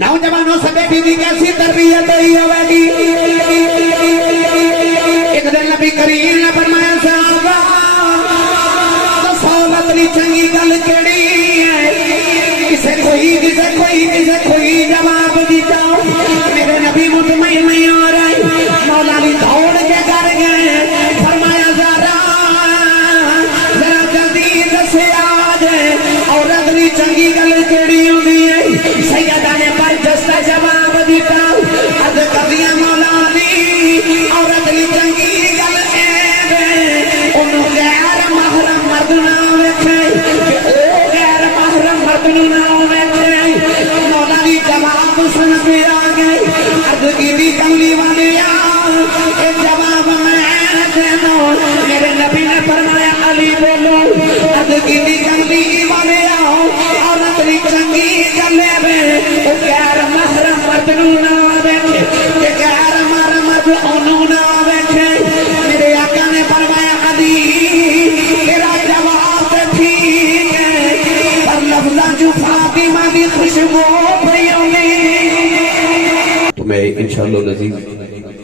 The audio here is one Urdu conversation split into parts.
نوجوانوں سے بیٹی دی کیسی تربیت ہوئی ہوگی۔ ایک دن نبی کریم نے فرمایا صحابہ سہولت لی چنگی گل کیڑی ہے، کسے کوئی جواب دیتا۔ میرے نبی مطمئن نہیں ہو رہے، مولا علی دوڑ کے کر گئے، فرمایا ذرا جلدی دسے آج عورت لی چنگی گل کیڑی ہوندی ہے۔ سیدہ نے جستا جواب دیتا، عرض کردیاں مولا علی عورت لی چنگی گل اے انہوں غیر محرم مرد نہ ویکھے کہ او غیر محرم مرد نہ ویکھے۔ مولا علی جواب سن کے آ گئے، عرض کی کملی والے اے جواب میں دینا۔ میرے نبی نے فرمایا علی بولو، عرض کی کملی والے عورت لی چنگی گل اے غیر محرم مرد نہ ویکھے کہ غیر محرم مرد انہوں نہ ویکھے۔ میرے آقا نے فرمایا علی تیرا جواب ٹھیک ہے، پر لفظاں جو فاطمہ دی خوشبو پئی ہوندی۔ تو میں انشاءاللہ العزیز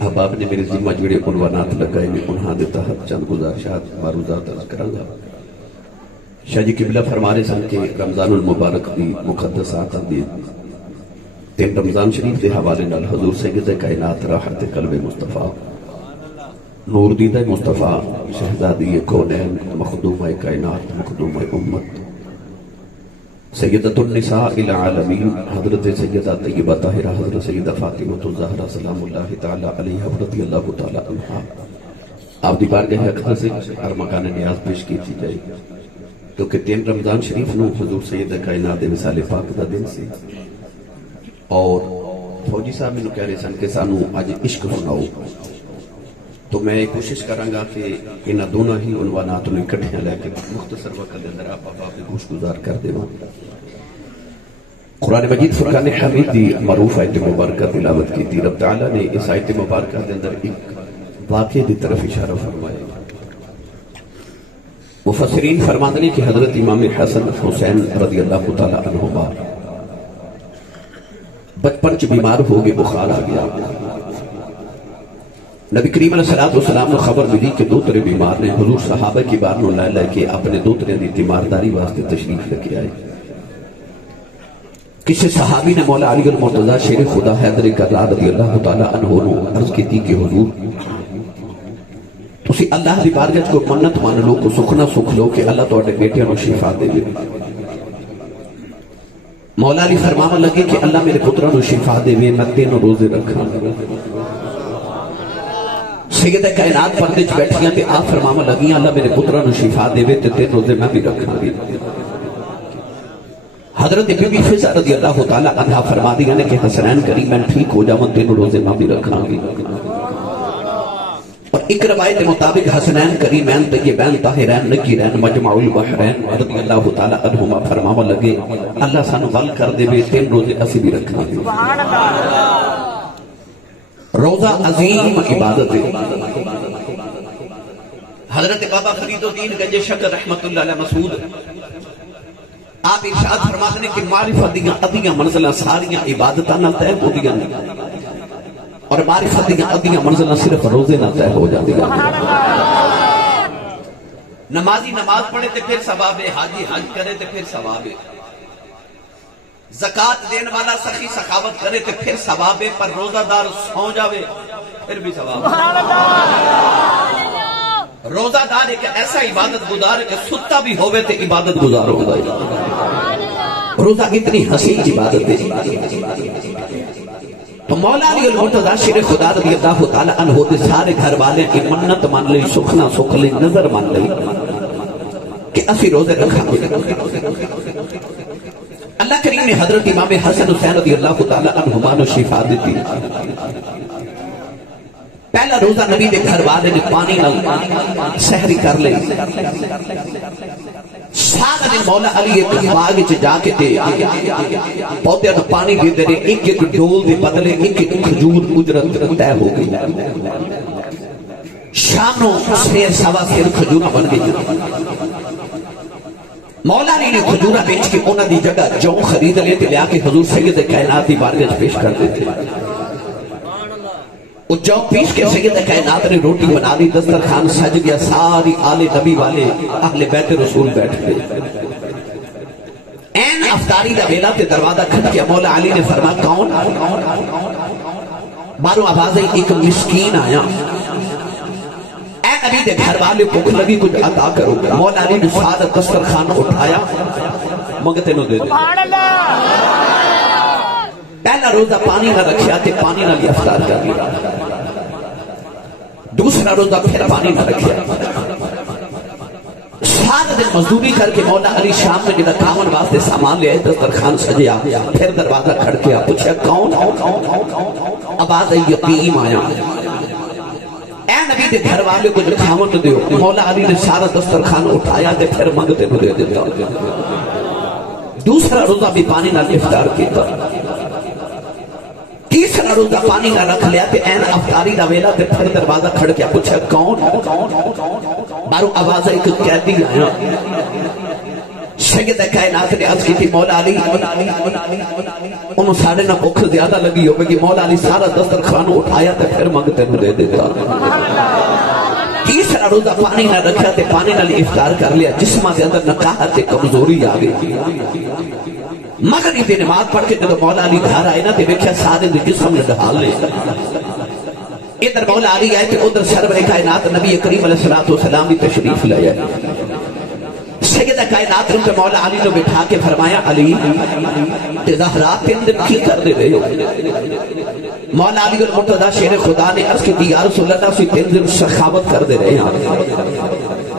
احباب نے میرے ذمہ جڑے عنوانات لگائے میں انہاں دے تحت چند گزارشات معروضات عرض کراں گا۔ شاہ جی قبلہ فرما رہے سن کہ رمضان المبارک دی مقدسات دی 3 رمضان شریف دے حوالے نال حضور سید کائنات راحت قلب مصطفیٰ نور دیدہ مصطفیٰ شہزادی کونین مخدومہ کائنات مخدومہ امت سیدۃ النساء العالمین حضرت سیدہ طیبہ طاہرہ حضرت سیدہ فاطمہ الزہرا سلام اللہ تعالی علیہ رضی اللہ تعالی عنہا آپ دی بارگاہ اقدس سے ہر مکان نیاز پیش کی جائے، کیونکہ 3 رمضان شریف نو حضور سید کائنات وصال پاک دا دن سی۔ اور فوجی صاحب میں کہہ رہے سن کہ سانو آج عشق سناؤ، تو میں کوشش کراں گا کہ انہاں دونوں ہی عنوانات نو اکٹھے لے کے مختصر وقت دے اندر آپ گوش گزار کر دیواں۔ قرآن مجید فرقان حمید دی معروف آیت مبارکہ تلاوت کی تھی۔ رب تعالیٰ نے اس آیت مبارکہ دے اندر ایک واقعے دی طرف اشارہ فرمایا۔ مفسرین فرماتے ہیں کہ حضرت امام حسن حسین رضی اللہ تعالی عنہما بچپن چ بیمار ہو گئے، بخار آ گیا۔ نبی کریم علیہ السلام نے خبر ملی کہ دوترے بیمار نے۔ حضور صحابہ کی بار نو لے کے اپنے دوترے دی تیمارداری واسطے تشریف لے کے آئے۔ کسی صحابی نے مولا علی المرتضی شیر خدا حیدر کرار رضی اللہ تعالی عنہ نو عرض کی تھی کہ حضور تسی اللہ دی بارگاہ کو منت مان لو، کو سکھنا سکھ لو کہ اللہ تواڈے بیٹے نو شفا دے دے۔ مولا علی فرماون لگے کہ اللہ میرے پترا نو شفا دے، میں 3 روزے رکھاں۔ سیدہ کائنات پردے چ بیٹھیاں تے آپ فرماون لگیاں اللہ میرے پترا نو شفا دے تے 3 روزے میں بھی رکھاں گی۔ حضرت بی بی فضہ رضی اللہ تعالی عنہا فرما دیا نے کہ حسنین کریمین ٹھیک ہو جاؤں 3 روزے میں بھی رکھاں گی۔ اور ایک روایت مطابق حسنین کریمین طیبین طاہرین نکیرین مجمع البحرین رضی اللہ تعالی عنہما فرماون لگے اللہ سانو ول کر دے 3 روزے اسی بھی رکھنا ہے۔ روزہ عظیم عبادت ہے۔ حضرت بابا فرید الدین گنج شکر رحمت اللہ علیہ مسعود آپ ارشاد فرماتے ہیں کہ معرفت دیاں ادیاں منزلہ ساریاں عبادتاں نہ طے ہو دیاں اور معرفت دیاں ادیاں منزلہ صرف روزے نہ طے ہو جاندیاں۔ نمازی نماز پڑھے تے پھر ثواب ہے، حاجی حج کرے تے پھر ثواب ہے، زکاة دین والا سخی سخاوت کرے تے پھر ثواب ہے، پر روزہ دار سو جاوے پھر بھی ثواب ہے۔ روزہ دار ایک ایسا عبادت گزار کہ ستا بھی ہوئے تے عبادت گزار ہوگا۔ روزہ اتنی حسین عبادت ہے۔ تو مولا علی المرتضی شیر خدا رضی اللہ تعالی عنہ دے سارے گھر والے کی منت مان لئی، سکھنا سکھ لئی، نظر مان لئی کہ اسی روزے رکھا گے۔ اللہ کریم نے حضرت امام حسن حسین رضی اللہ تعالی عنہما نو شفا دیتی۔ پہلا روزہ نبی دے گھر والے نے پانی نال سحری کر لئی۔ سارا دن مولا علی ایک باغ چ جا کے تے پودے نو پانی دے دے، ایک ایک ڈول دے بدلے ایک ایک کھجور اجرت طے ہو گئی۔ شام نو 6 سوا 6 کھجوراں بن گئی۔ مولا علی نے کھجورا بیچ کے انہاں دی جگہ جو خرید لیتے لیا کے حضور سید کائنات دی بارگاہ پیش کر دیتے. وہ جو پیش کے سید کائنات نے روٹی بنا لی, دسترخوان سج گیا, ساری آل نبی والے اہل بیت رسول بیٹھ گئے. این افطاری دا ویلا تے دروازہ کھٹ کے مولا علی نے فرمایا کون؟ باروں آواز ایک مسکین آیا, اے نبی دے گھر والے بھوک لگی کچھ عطا کرو. مولا علی نے سادہ دسترخوان اٹھایا, منگتے نو دے دے. پہلا روزہ پانی نہ رکھیا تے پانی نہ لیا افطار کر لیا. دوسرا روزہ پھر پانی نہ رکھیا. سارا دن مزدوری کر کے مولا علی شام میں جنہا کامن واسطے سامان لے آئے, دسترخوان سجیا, پھر دروازہ کھڑکیا, پوچھا کون؟ آواز یتیم آیا, اے نبی دے گھر والے کو جو کھاون دیو. مولا علی نے سارا دسترخوان اٹھایا تے پھر منگتے نو دے دیتا. دوسرا روزہ بھی پانی نہ افطار کیتا. تیسرا روزہ پانی نہ رکھ لیا تے این افطاری دا ویلا تے پھر دروازہ کھڑ کے پوچھا کون؟ بارو آواز ایک قیدی آیا. سید کائنات نے عرض کی تھی مولا علی انہوں ساڑھے نہ بھوک زیادہ لگی ہو گی. مولا علی سارا دسترخوان اٹھایا تے پھر منگتے نو دے دیتا. تیسرا روزہ پانی نہ رکھا تے پانی نہ افطار کر لیا. جسمہ دے اندر نقاہت تے کمزوری آ گئی. مغرب دی نماز پڑھ کے جب مولا علی گھر آئے نا تے دیکھا سارے دے جسم نے ڈھال لے. ادھر مولا علی آئے تے ادھر سرور کائنات نبی کریم علیہ السلام کی تشریف لے آئے. سیدہ کائنات نے مولا علی نے بٹھا کے فرمایا علی تے زہرات کے اندر کی کر دے رہے ہو؟ مولا علی المرتضی شیر خدا نے عرض کی یا رسول اللہ سے 3 دن سخاوت کر دے رہے ہیں.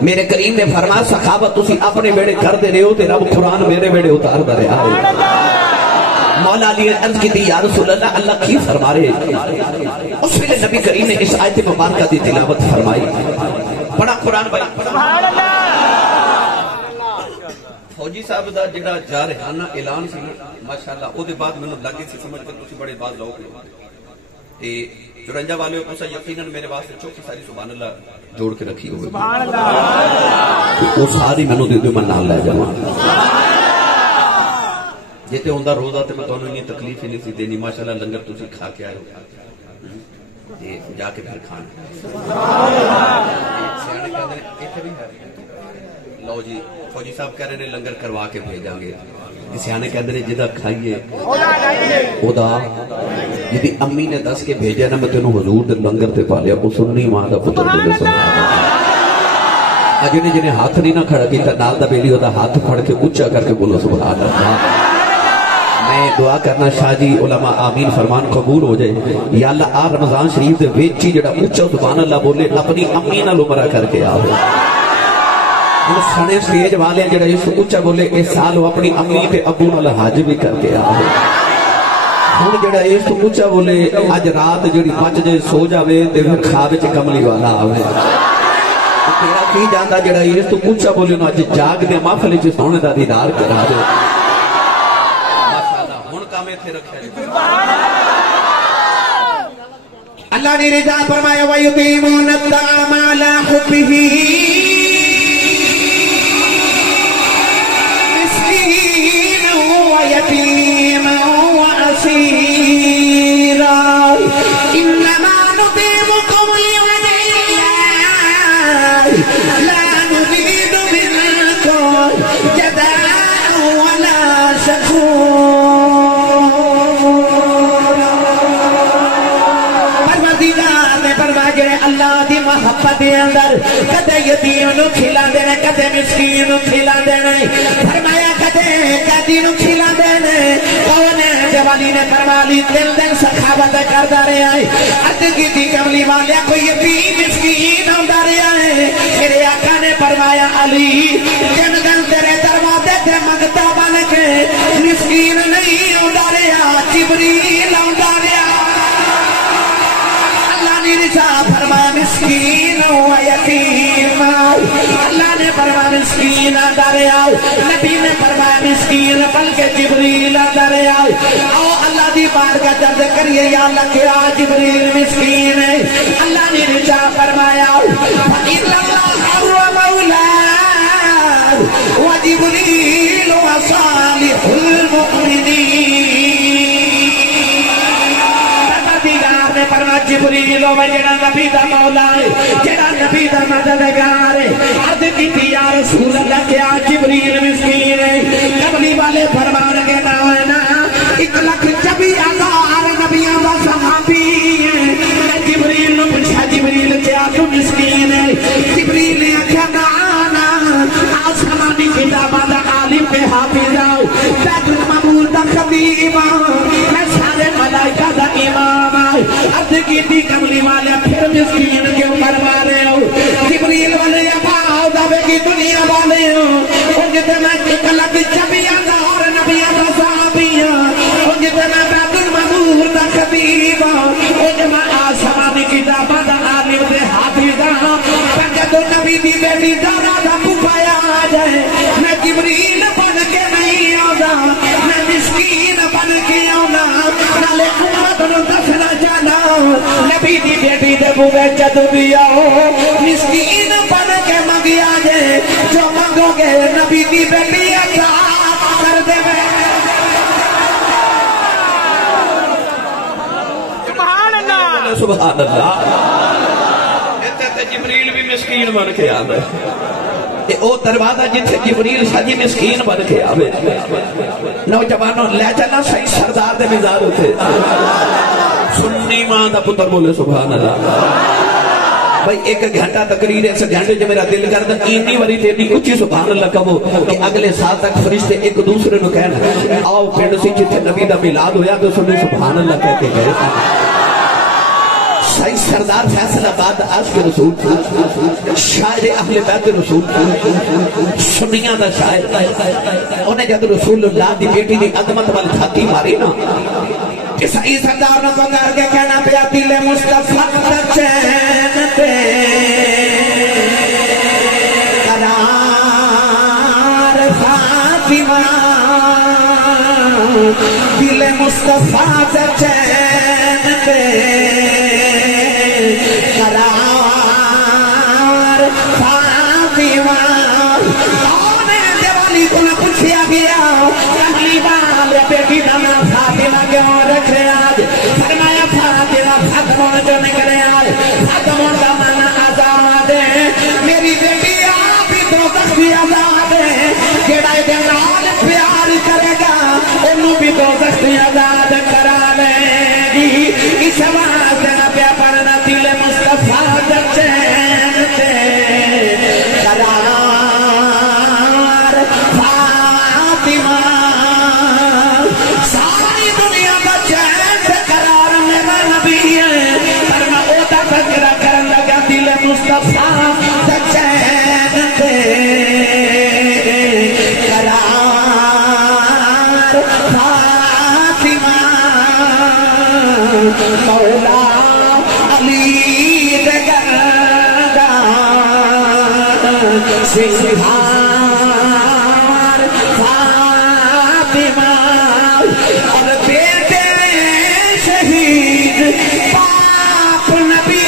میرے کریم نے فرمایا سخاوت تسی اپنے بیڑے کر دے رہے ہو تے رب قرآن میرے بیڑے اتار دے رہا ہے. مولا علی نے عرض کی تھی یا رسول اللہ اللہ کی فرما رہے. اس ویلے نبی کریم نے اس آیت مبارکہ دی تلاوت فرمائی. پڑھا قرآن بھائی. فوجی صاحب دا جڑا جارحانہ اعلان سی ماشاءاللہ او دے بعد مینوں لگے سی سمجھ کر تسی بڑے باز لوگ تے چرنجا والے کو سا یقیناً میرے واسطے چوکی ساری سبحان اللہ جوڑ کے رکھی ہوئے. سبحان اللہ. او ساری مینوں دے دیو میں نال لے جاواں. جیتے ہوندا روزہ تے میں تانوں اتنی تکلیف ہی نہیں سی دینی. ماشاءاللہ لنگر تسی کھا کے آئے ہو تے جا کے پھر کھانا. سبحان اللہ. سیانے کہندے ایتھے بھی لو جی فوجی صاحب کہہ رہے ہیں لنگر کروا کے بھیجاں گے. سیانے کہندے نے جدا کھائیے خدا جدی امی نے دس کے بھیجا نا میں تینوں حضور دے لنگر تے پالیا. او سننی ماں دا پتر بولے سبحان اللہ. اجنے جنے ہاتھ نہیں نہ کھڑا کیتا نال دا بیلی ہوتا ہاتھ پھڑ کے اونچا کر کے بولو سبحان اللہ. میں دعا کرنا شاہ جی علماء آمین فرمان قبول ہو جائے. یا اللہ آ رمضان شریف دے ویچی جڑا اونچا سبحان اللہ بولے اپنی امی نال عمرہ کر کے آؤ. سنے سٹیج والے جڑا اس اونچا بولے اس سال وہ اپنی امی تے ابو نال حج بھی کر کے آؤ. ہن جڑا اس اونچا بولے اج رات جڑی بچ جائے سو جاوے تے پھر خواب وچ کملی والا آوے. تیرا کی جاندا جڑا اس تو اونچا بولے نو اج جاگ دے محفل وچ سونے دا دیدار کرا دے. ماشاءاللہ ہن کام ایتھے رکھیا ہے. اللہ نے رضا فرمایا وَيُطِعِمُونَ الطَّعَامَ عَلَى حُبِّهِ يتيما وأسيرا إنما نطعمكم لوجه الله لا نريد منكم جزاء ولا شكورا. پروردگار نے فرمایا اللہ دی محبت دے اندر کدے یتیم نو کھلا دینا کدے مسکین نو کھلا دینا. فرمایا کدے قیدی نو کھلا دینا. کون ہے جوالی نے فرمایا دل دن سخاوت کردا رہیا ہے. عرض کیتی کملی والے کوئی یتیم مسکین ہوندا رہیا ہے. میرے آقا نے فرمایا علی جن دن تیرے دروازے تے منگتا بن کے مسکین نہیں ہوندا رہیا جبریل ہوندا رہیا. فرمایا مسکین و یتیم. اللہ نے فرمایا مسکین اندر آؤ. نبی نے فرمایا مسکین بلکہ جبریل اندر آؤ. آؤ اللہ دی بارگاہ درد کریے یا اللہ کیا جبریل مسکین ہے. اللہ نے رجا فرمایا فَإِنَّ اللَّهَ هُوَ مَوْلَاهُ جبریل وصالح المؤمنین نے فرمایا جبریل و جڑا نبی دا مولا ہے جڑا نبی دا مددگار ہے عرض کی یا رسول اللہ کیا جبریل مسکین ہے کملی والے فرمان کے نام 1,24,000 نبیوں دا صحابی ہے جبریل نے پوچھا جبریل کیا تو مسکین ہے جبریل نے کہا نا آسمانی کتاباں دا عالم تے حافظ آؤ بیت المعمور دا خطیب میں سارے ملائکہ دا امام عرض کی کملی والے پھر مسکین کیوں فرما رہے ہو جبریل والے اباؤ دعوے کی دنیا والے ہو ان جتے میں 1,24,000 نبیوں دا صحابی ہوں ان جتے میں بیت المعمور دا خطیب ہوں ان جتے میں آسمانی کتاباں دا عالم دے حافظ ہوں پر جدو نبی دی بیٹی زہرا دا پھپھایا آ جائے میں جبریل بن کے نہیں آؤں میں مسکین بن کے آؤں نالے امت نو دسنا نبی دی بیٹی دے بوے جد بھی آؤ مسکین بن کے منگیا جے جو منگو گے نبی دی بیٹی عطا کر دے سبحان اللہ سبحان اللہ تے جبریل بھی مسکین بن کے آوے او دروازہ جتھے جبریل سجی مسکین بن کے آوے نوجوانوں لے چلا صحیح سردار دے مزار ہوتے سنی ماں دا پتر بولے سبحان اللہ بھائی 1 گھنٹہ تقریر ہے 1 گھنٹے جو میرا دل کرتا اینی وری تیری اچھی سبحان اللہ کہو کہ اگلے سال تک فرشتے ایک دوسرے نو کہنا آؤ پھر سی جتھے نبی دا میلاد ہویا تو سنی سبحان اللہ کہہ کے گئے صحیح سردار فیصل آباد عاشق رسول شاعر اہل بیت رسول سنیاں دا شاعر انہیں جب رسول اللہ دی بیٹی دی عظمت وال چھاتی ماری نا صحیح سردار نے پکار کے کہنا پیا دل مصطفیٰ دا چین تے قرار فاطمہ دل مصطفیٰ دا چین تے قرار فاطمہ دیوالی کو نہ پوچھیا گیا کملی والے بیٹی دا نام فاطمہ کیوں رکھے آج فرمایا فاطمہ ختموں جو نکلے آج ختموں کا مانا آزاد ہے میری بیٹی آپ ہی تو تختی آزاد ہے جیڑا دے نال پیار کرے گا انہوں بھی تو تختی آزاد کرا لے گی اس واسطے نہ پیا پڑھنا دل مصطفیٰ دا چین تے قرار فاطمہ ساری دنیا دا چین تے قرار میرا نبی ہے پر میں اوٹا فکرہ کرن لگا دل مصطفیٰ دا چین تے قرار فاطمہ مولا علی دے گردان سنگھار فاطمہ اور بیٹے شہید باپ نبی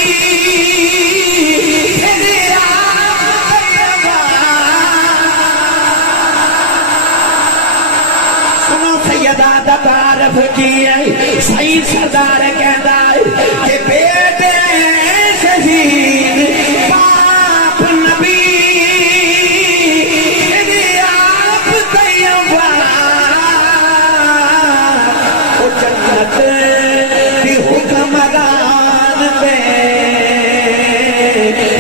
سنو سیدہ دا تعارف کیے صحیح سردار کہتا ہے کہ بیٹے شہید باپ نبی آپ طیبہ او جنت بھی حکمران پہ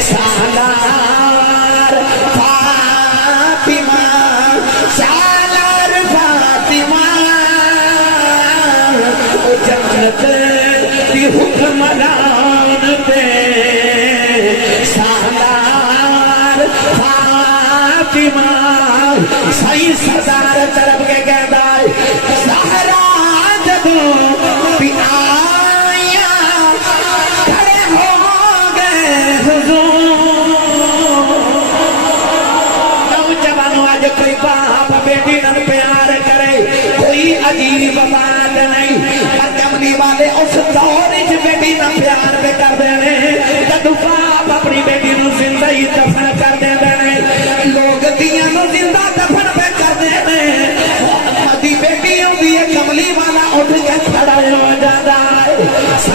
سالار فاطمہ سالار فاطمہ او جنت بھی حکمران پہ سالار فاطمہ صحیح سردار طرف کے کہتا ہے زہرا جدوں بھی آیا کھڑے ہو گئے حضور نوجوانوں آج کوئی باپ بیٹی نہ پیار کرے کوئی عجیب بات نہیں پر کملی والے اس دور وچ بیٹی نہ پیار پہ کر دینے جدو باپ اپنی بیٹی نو زندہ ہی دفن کر دینے لوگ دیاں نو زندہ دفن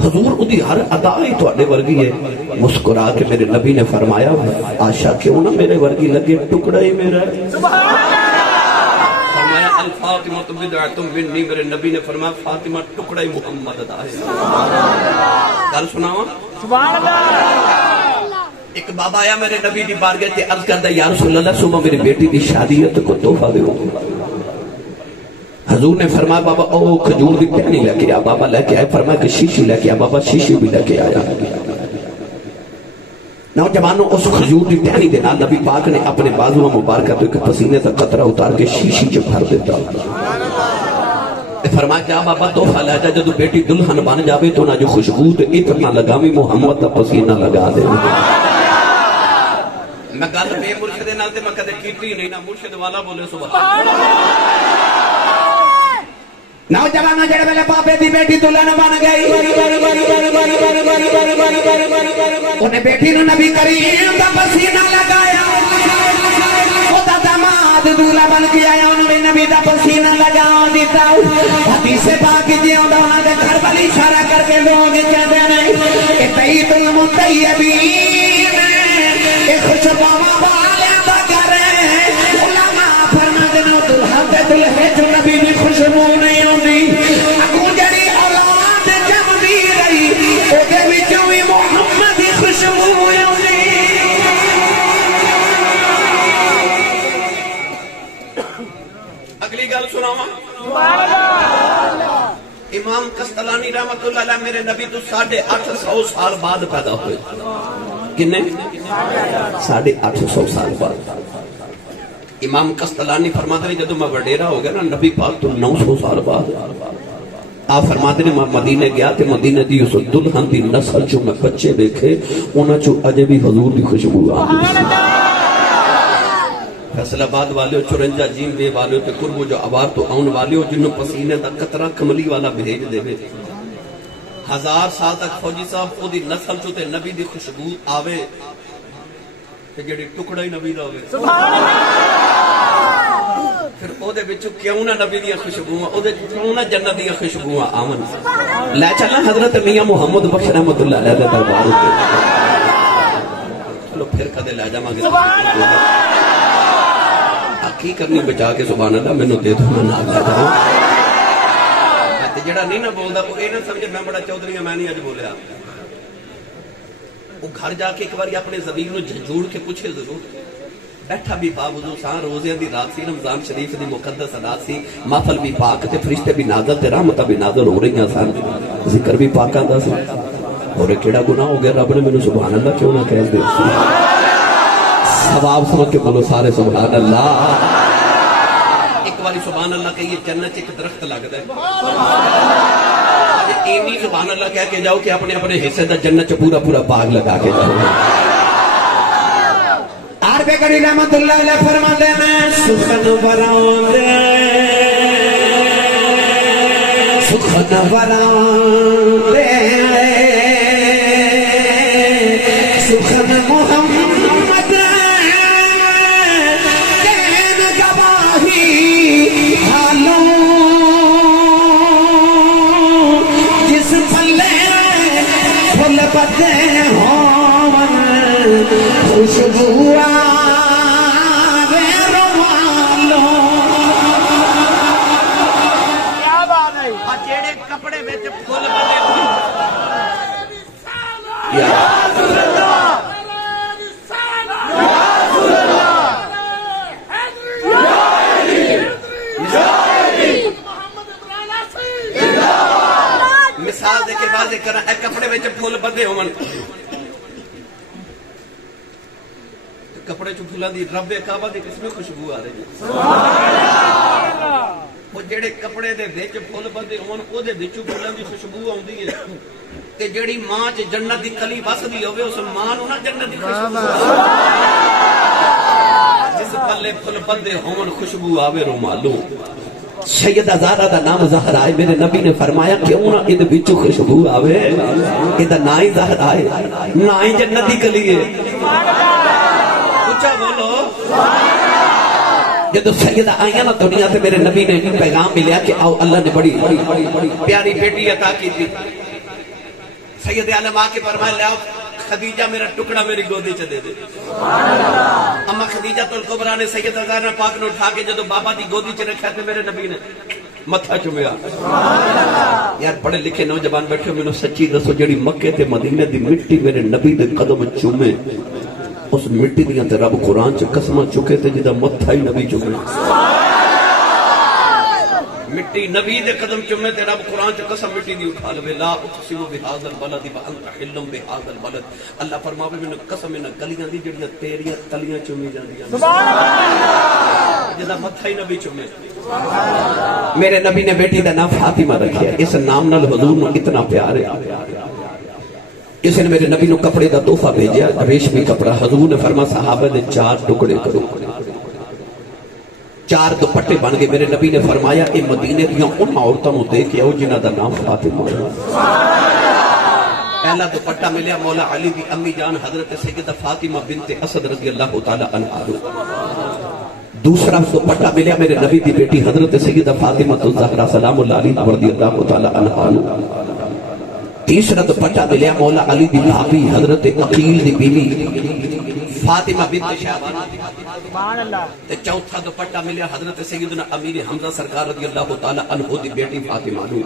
حضور ادھی ہر ادا ہی تواڈے ورگی ہے. مسکرا کے میرے نبی نے فرمایا آشا کیوں نہ میرے ورگی لگے, ٹکڑا ہی میرا ہے. فرمایا الفاطمہ بضعۃ منی, میرے نبی نے فرمایا فاطمہ ٹکڑا ہی محمد دا ہے. گل سناواں سبحان اللہ. ایک بابا آیا میرے نبی دی بارگاہ تے عرض کردا یا رسول اللہ صبح میری بیٹی دی شادی ہے تو کو تحفہ دیو. حضور نے فرمایا بابا او کھجور دی ٹہنی لے کے آ. بابا لے کے آئے. فرمایا کہ شیشی لے کے آ. بابا شیشی بھی لے کے آیا. نوجوانوں اس کھجور دی ٹہنی دے نال نبی پاک نے اپنے بازو مبارکہ تو ایک پسینے کا قطرہ اتار کے شیشی چ بھر دیتا. فرمایا جا بابا تحفہ لے جا, جدو بیٹی دلہن بن جاوے تو نہ جو خوشبو تے عطر نہ لگاوی محمد دا پسینہ لگا دے. میں گل بے مرشد نال تے میں کدے کیتی نہیں, نہ مرشد والا بولے سبحان اللہ. نوجوانوں جڑے ویلے بابے دی بیٹی دلہن بن گئی, انہیں بیٹی نو نبی کریم دا پسینہ لگایا. خدا داماد دولہا بن کے آیا, انہوں نے نبی دا پسینہ لگا دیتا. حدیث پاک جی آندا انہاں دے گھر والی اشارہ کر کے لوگ کہندے نے کہ بیت المطیبین اے خوشبواں والیاں دا گھر ہے. علماء فرماندے نے دلہا تے دلہے جو نبی دی خوشبو نہیں ہوندی. اگوں جڑی اولاد جمدی رہی او دے وچوں وی محمد دی خوشبو ہوندی. اگلی گل سناواں امام قسطلانی رحمت اللہ علیہ میرے نبی تو 850 سال بعد پیدا ہوئے. کنے 850 سال بعد. امام قسطلانی فرماتے ہیں جدو میں وڈیرا ہو گیا نا نبی پاک تو 900 سال بعد. آپ فرماتے ہیں میں مدینے گیا تے مدینے دی اس دلہن دی نسل چو میں بچے دیکھے انہاں چو اجے بھی حضور دی خوشبو آ گئی. فیصل آباد والے ہو, چرنجا جیم بے والے ہو, تے قرب جو آبار تو آن والے ہو جنہوں پسینے دا قطرہ کملی والا بھیج دے وے. 1000 سال تک فوجی صاحب او دی نسل چو تے نبی دی خوشبو آوے تے جڑی ٹکڑا ہی نبی دا ہوئے سبحان اللہ. پھر او دے بچو کیوں نہ نبی دیا خوشبوواں, او دے کیوں نہ جنت دیا خوشبوواں آمن. لے چلنا حضرت میاں محمد بخش رحمت اللہ علیہ دے دربار تے. چلو پھر کدے لے جاواں گے کی کرنی بچا کے سبحان اللہ مینوں دے دو میں نال لے جاؤں. تے جڑا نہیں نہ بولدا او اے نہ سمجھے میں بڑا چودھری میں نہیں اج بولیا. وہ گھر جا کے ایک باری اپنے ضمیر نو جھنجھوڑ کے پوچھے ضرور. بیٹھا بھی پاک وضو سان, روزیاں دی رات سی, رمضان شریف دی مقدس رات سی, محفل بھی پاک تے فرشتے بھی نازل تے رحمتاں بھی نازل ہو رہی سن, ذکر بھی پاکاں دا سی. اور کیڑا گناہ ہو گیا رب نے مینوں سبحان اللہ کیوں نہ کہہ دے. ثواب سمجھ کے بولو سارے سبحان اللہ. ایک والی سبحان اللہ کہیے جنت ایک درخت لگتا ہے. اینی سبحان اللہ کہہ کے جاؤ کہ اپنے اپنے حصے دا جنت پورا پورا باغ لگا کے جاؤ. عربی کری رحمت اللہ علیہ فرماتے ہیں سخن براندے سخن براندے سخن محمد دین گواہی حالوں جس پلے پھل پتے ہوں خوشبو آوے رومالوں. کیا بات ہے. جیڑے کپڑے وچ پھل پتے مثال دے کے واضح کرنا اے کپڑے وچ پھل بدے ہون کپڑے چ پھلاں دی رب کعبہ دی قسم خوشبو آ رہی ہے. وہ جڑے کپڑے دے وچ پھل بدے ہون او دے وچوں پھلاں دی خوشبو آوندی ہے تے جڑی ماں چ جنت دی کلی وسدی ہوے اس ماں نوں نہ جنت دی خوشبو جس پلے پھل بدے ہون خوشبو آوے رومالوں. سیدہ زہرا دا نام زہرا ہے. میرے نبی نے فرمایا کیوں نہ ادھ بچو خوشبو آوے. ادھا نا ہی زہرا ہے, نا ہی جنت دی کلی ہے. اچھا بولو. جب سیدہ آئیاں نا دنیا سے میرے نبی نے پیغام ملیا کہ آؤ اللہ نے بڑی پیاری بیٹی عطا کی تھی. سید عالم آ کے فرمایا لاؤ خدیجہ میرا ٹکڑا میری گودی چ دے دے. اما خدیجہ الکبریٰ نے سید زہرا پاک نے اٹھا کے جدو بابا دی گودی چ رکھا تے میرے نبی نے متھا چومیا. یار پڑھے لکھے نوجوان بیٹھے میں نے سچی دسو جڑی مکے تے مدینے دی مٹی میرے نبی دے قدم چومے اس مٹی دیاں تے رب قرآن چ قسماں چکے تے جدا متھا ہی نبی چومے. مٹی نبی دے قدم چومے تے رب قرآن چ قسم مٹی دی اٹھا لے لا اقسم بهذا البلد وانت حل بهذا البلد. اللہ فرماوے میں قسم ان گلیاں دی جڑیاں تیریاں تلیاں چومی جاندیاں سبحان اللہ جدا متھا ہی نبی چومے. میرے نبی نے بیٹی دا نام فاطمہ رکھیا. اس نام نال حضور نو اتنا پیار ہے. اس نے میرے نبی نو کپڑے دا تحفہ بھیجیا ریشمی کپڑا. حضور نے فرمایا صحابہ دے 4 ٹکڑے کرو. 4 دوپٹے بن گئے. میرے نبی نے فرمایا اے مدینے دیاں ان عورتوں نو دے کے آؤ جنہاں دا نام فاطمہ ہے. پہلا دوپٹہ ملیا مولا علی دی امی جان حضرت سیدہ فاطمہ بنت اسد رضی اللہ تعالی عنہا. دوسرا دوپٹہ ملیا میرے نبی دی بیٹی حضرت سیدہ فاطمہ الزہرا سلام اللہ علیہا رضی اللہ تعالی عنہا. تیسرا دوپٹہ ملیا مولا علی دی بھابی حضرت عقیل دی بیوی فاطمہ بنت شہبان. سبحان اللہ. تے چوتھا دوپٹہ ملیا حضرت سیدنا امیر حمزہ سرکار رضی اللہ تعالی عنہ دی بیٹی فاطمہ نو.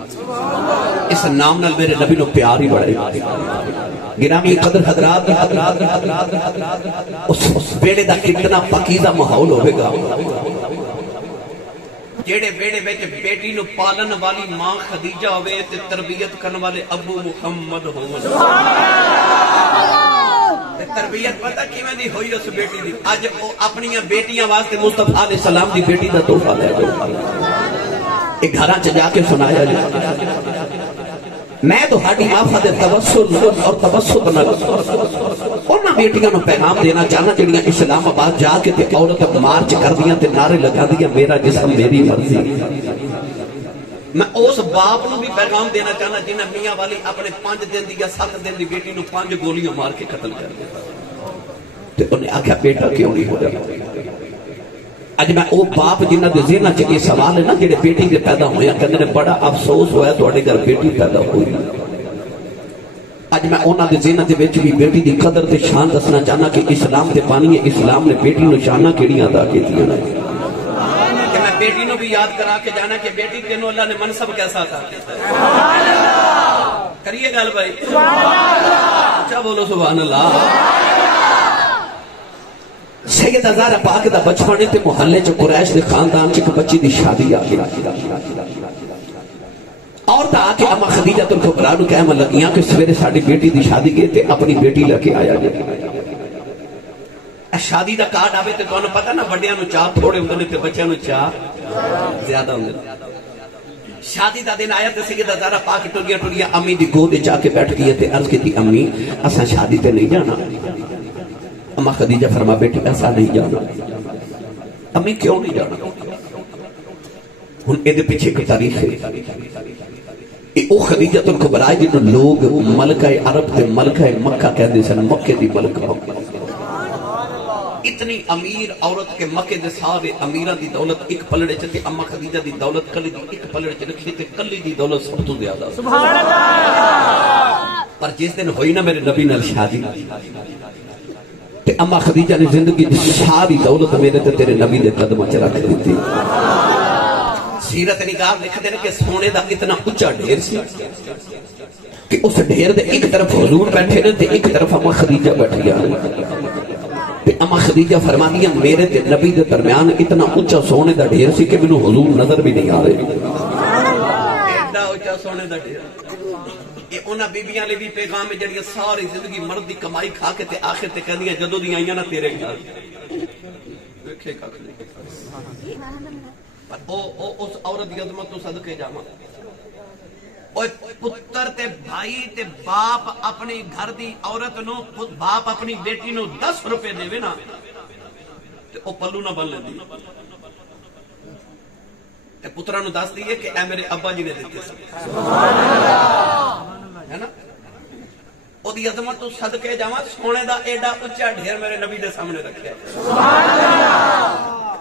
اس نام نال میرے نبی نو پیار ہی بڑھے. گرامی قدر حضرات اس بیڑے دا کتنا پاکیزہ ماحول ہوئے گا جیڑے بیڑے بیچ بیٹی نو پالن والی ماں خدیجہ ہوئے تے تربیت کرنے والے ابو محمد ہوئے. تربیت پتہ کیویں دی ہوئی اس بیٹی دی. اج اپنی بیٹیاں واسطے مصطفیٰ علیہ السلام دی بیٹی دا تحفہ لے جاؤ. ایک گھراں چ جا کے سنایا جائے میں تو ہاڈی معافہ دے توسل اور تبسط نہ انہاں بیٹیاں نو پیغام دینا چاہنا جڑیاں اسلام آباد جا کے تے عورت مارچ کر دیاں تے نعرے لگا دیاں میرا جسم میری مرضی. میں اس باپ نو بھی پیغام دینا چاہنا جنہیں میاں والی اپنے 5 دن دی یا 7 دن دی بیٹی نو 5 گولیاں مار کے قتل کر دیا. تے انہیں آکھیا بیٹا کیوں نہیں ہو جاتا. اج میں او باپ جنہ دے ذہن چ یہ سوال ہے نا جڑے بیٹی کے پیدا ہوئے کہندے نے بڑا افسوس ہویا تواڈے گھر بیٹی پیدا ہوئی. اج میں انہاں دے ذہن دے وچ بھی بیٹی دی قدر تے شان دسنا چاہنا کہ اسلام تے پانی ہے. اسلام نے بیٹی نو شاناں کیڑیاں عطا کیتیاں نے. کہ میں بیٹی نو بھی یاد کرا کے جانا کہ بیٹی تینوں اللہ نے منصب کیسا عطا کیا. سبحان اللہ. کریے گل بھائی سبحان اللہ. اچھا بولو سبحان اللہ. سیدہ زہرا پاک دا بچپن تے محلے چ قریش دے خاندان چ ایک بچی دی شادی آ گئی. اور تا کہ اما خدیجہ الکبریٰ نو کہن لگیاں کہ سویرے ساڈی بیٹی دی شادی گئے تے اپنی بیٹی لے کے آیا جائے. شادی دا کارڈ آوے تے تانوں پتہ نا وڈیاں نو چاہ تھوڑے ہوندے نے تے بچیاں نو چاہ زیادہ ہوندے. شادی دا دن آیا تے سیدہ زہرا پاک ٹریاں امی دی گود وچ جا کے بیٹھ گئی تے عرض کیتی امی اساں شادی تے نہیں جانا. اما خدیجہ فرما بیٹی ایسا نہیں جانا. امی کیوں نہیں جانا. ہن اے دے پیچھے ایک تاریخ ہے. او خدیجہ الکبریٰ جنوں لوگ ملکہ عرب تے ملکہ مکہ کہندے سن. مکے دی ملکہ اتنی امیر عورت کے مکے دے سارے امیران دی دولت ایک پلڑے چتے. اما خدیجہ دی دولت کلی دی ایک پلڑے چ رکھی تے کلی دی دولت سب تو زیادہ. سبحان اللہ. پر جس دن ہوئی نا میرے نبی نال شادی تے اما خدیجہ نے زندگی دی ساری دولت میرے تے تیرے نبی دے قدماں چ رکھ دیتی. سیرت نگار لکھتے ہیں کہ سونے دا اتنا اونچا ڈھیر سی کہ اس ڈھیر دے ایک طرف حضور بیٹھے نے تے ایک طرف اما خدیجہ بیٹھی آ. اما خدیجہ فرمانیاں میرے تے نبی دے درمیان اتنا اونچا سونے دا ڈھیر سی کہ مینوں حضور نظر بھی نہیں آ رہے. ایڈا اونچا سونے دا ڈھیر. یہ انہاں بیبیاں لے بھی پیغام ہے جڑیاں ساری زندگی مرد دی کمائی کھا کے تے آخر تے کہندیاں جدوں دی آئیاں نا تیرے گھر ویکھے کھ نہیں. پر اس عورت دی عظمت تو صدقے جاواں. اوے پتر تے بھائی تے باپ اپنی گھر دی عورت نو باپ اپنی بیٹی نو 10 روپے دے نا تے او پلو نہ بن لیندی تے پتراں نو دس دیے کہ اے میرے ابا جی نے دتے سبحان اللہ ہے نا. او دی عظمت تو صدقے جاواں. سونے دا ایڈا اونچا ڈھیر میرے نبی دے سامنے رکھیا سبحان اللہ.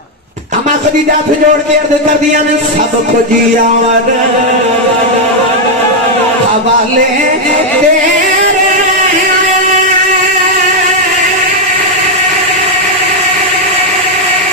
اما خدیجہ ہاتھ جوڑ کے عرض کر دیا نے سب کچھ یار حوالے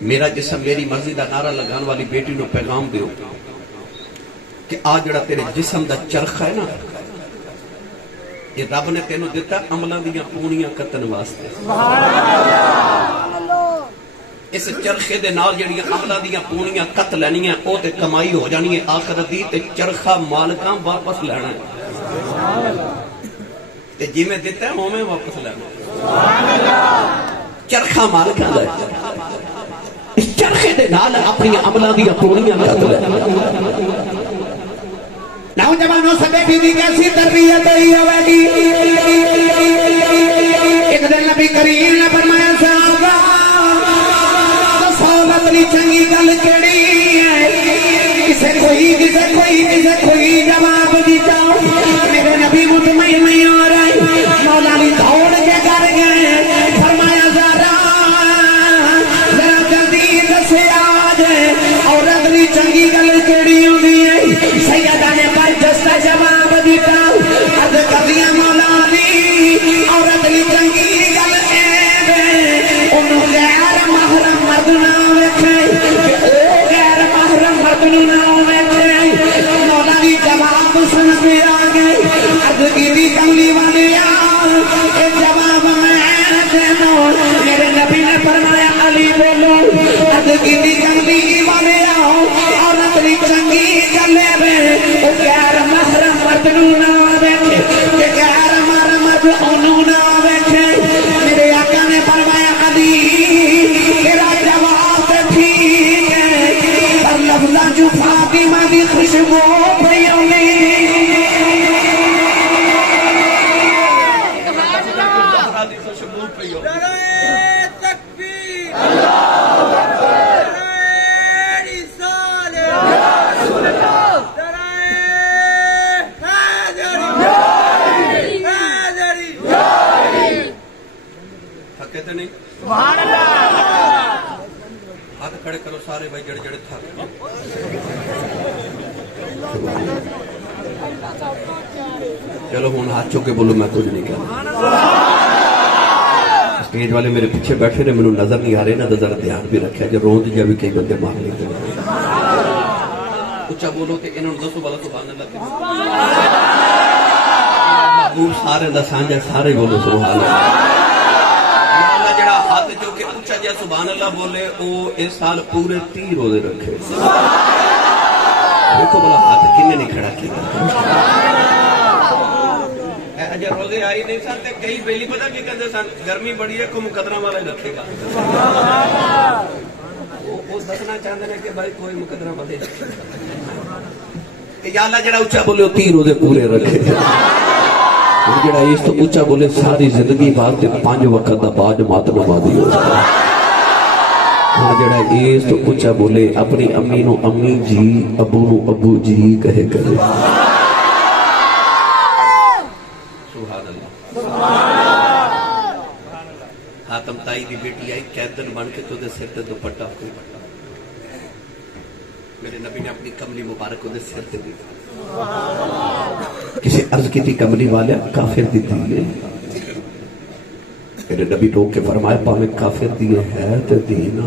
میرا جسم میری مرضی دا نعرہ لگان والی بیٹی نو پیغام دیو کہ آج جڑا تیرے جسم دا چرخ ہے نا، یہ رب نے تینوں دیتا عملان دیاں پونیاں کتن واسطے. اس چرخے دے نال جڑیاں عملان دیاں پونیاں کت لینی ہیں او تے کمائی ہو جانی ہے آخرت دی، تے چرخہ مالکاں واپس لینا ہے تے جی میں دیتا ہے ہوں میں واپس لینا. چرخہ مالکاں دا اس چرخے دے نال اپنی عملان دیاں پونیاں کت لینا. نوجوانوں سے بیٹی دی کیسی تربیت ہوئی ہوگی. ایک دن نبی کریم نے فرمایا صحابہ صحابت لی چنگی گل کیڑی ہے، کسے کوئی جواب دیتا. میرے نبی مطمئن نہیں ہو رہے، مولا علی دوڑ کے کر گئے. فرمایا ذرا جلدی دسے آج عورت لی چنگی گل کیڑی ہوگی ہے. سیدہ نے جستا جواب دیتا، عرض کردیاں مولا علی عورت لی چنگی گل انہوں غیر محرم مرد نہ ویکھے، غیر محرم مرد نہ ویکھے. مولا علی جواب سن کے آ گئے. عرض کی کملی والے اے جواب میں دینا. میرے نبی نے فرمایا علی بولو. عرض کی کملی والے عورت لی چنگی گل غیر محرم مرد نہ ویکھے، غیر محرم مرد انہوں نہ ویکھے. میرے آقا نے فرمایا علی تیرا جواب ٹھیک ہے، پر لفظاں جو فاطمہ دی خوشبو پئی ہوندی. ہاتھ کھڑے کرو سارے بھائی جڑے جڑے تھا. چلو ہوں ہاتھ چوکے بولو میں کچھ نہیں کہنا. اسٹیج والے میرے پیچھے بیٹھے نے مجھے نظر نہیں آ رہے نا، ذرا دھیان بھی رکھا جو روند جا بھی کئی بندے مار لیتے. اچھا بولو کہ انہوں نے دسو والا سبحان اللہ. محبوب سارے دا سانجا سارے بولو سبحان اللہ. جڑا ہاتھ جو کہ اچھا جا سبحان اللہ بولے او اس سال پورے 30 روزے رکھے. دیکھو بلا ہاتھ کنے نہیں کھڑا کیا. اجا روزے آئی نہیں سن تے کئی بیلی پتہ کی کہندے سن گرمی بڑی ہے کو مقدرہ والا ہی رکھے گا. وہ دسنا چاہتے ہیں کہ بھائی کوئی مقدرہ والے کہ یا اللہ جڑا اچھا بولے وہ 30 روزے پورے رکھے. جڑا اس تو اچھا بولے ساری زندگی بعد 5 وقت دا با جماعت نمازی ہو جائے. ہاں جڑا اس تو اچھا بولے اپنی امی نو امی جی، ابو نو ابو جی کہے کرے. سبحان اللہ. حاتم تائی دی بیٹی آئی قیدن بن کے تو دے سر تے دوپٹہ کوئی. میرے نبی نے اپنی کملی مبارک کو دے سر تے دی. کسی عرض کی تھی کملی والا کافر دی دیئے. میرے نبی روک کے فرمائے پاویں کافر دیئے ہے تے دینا.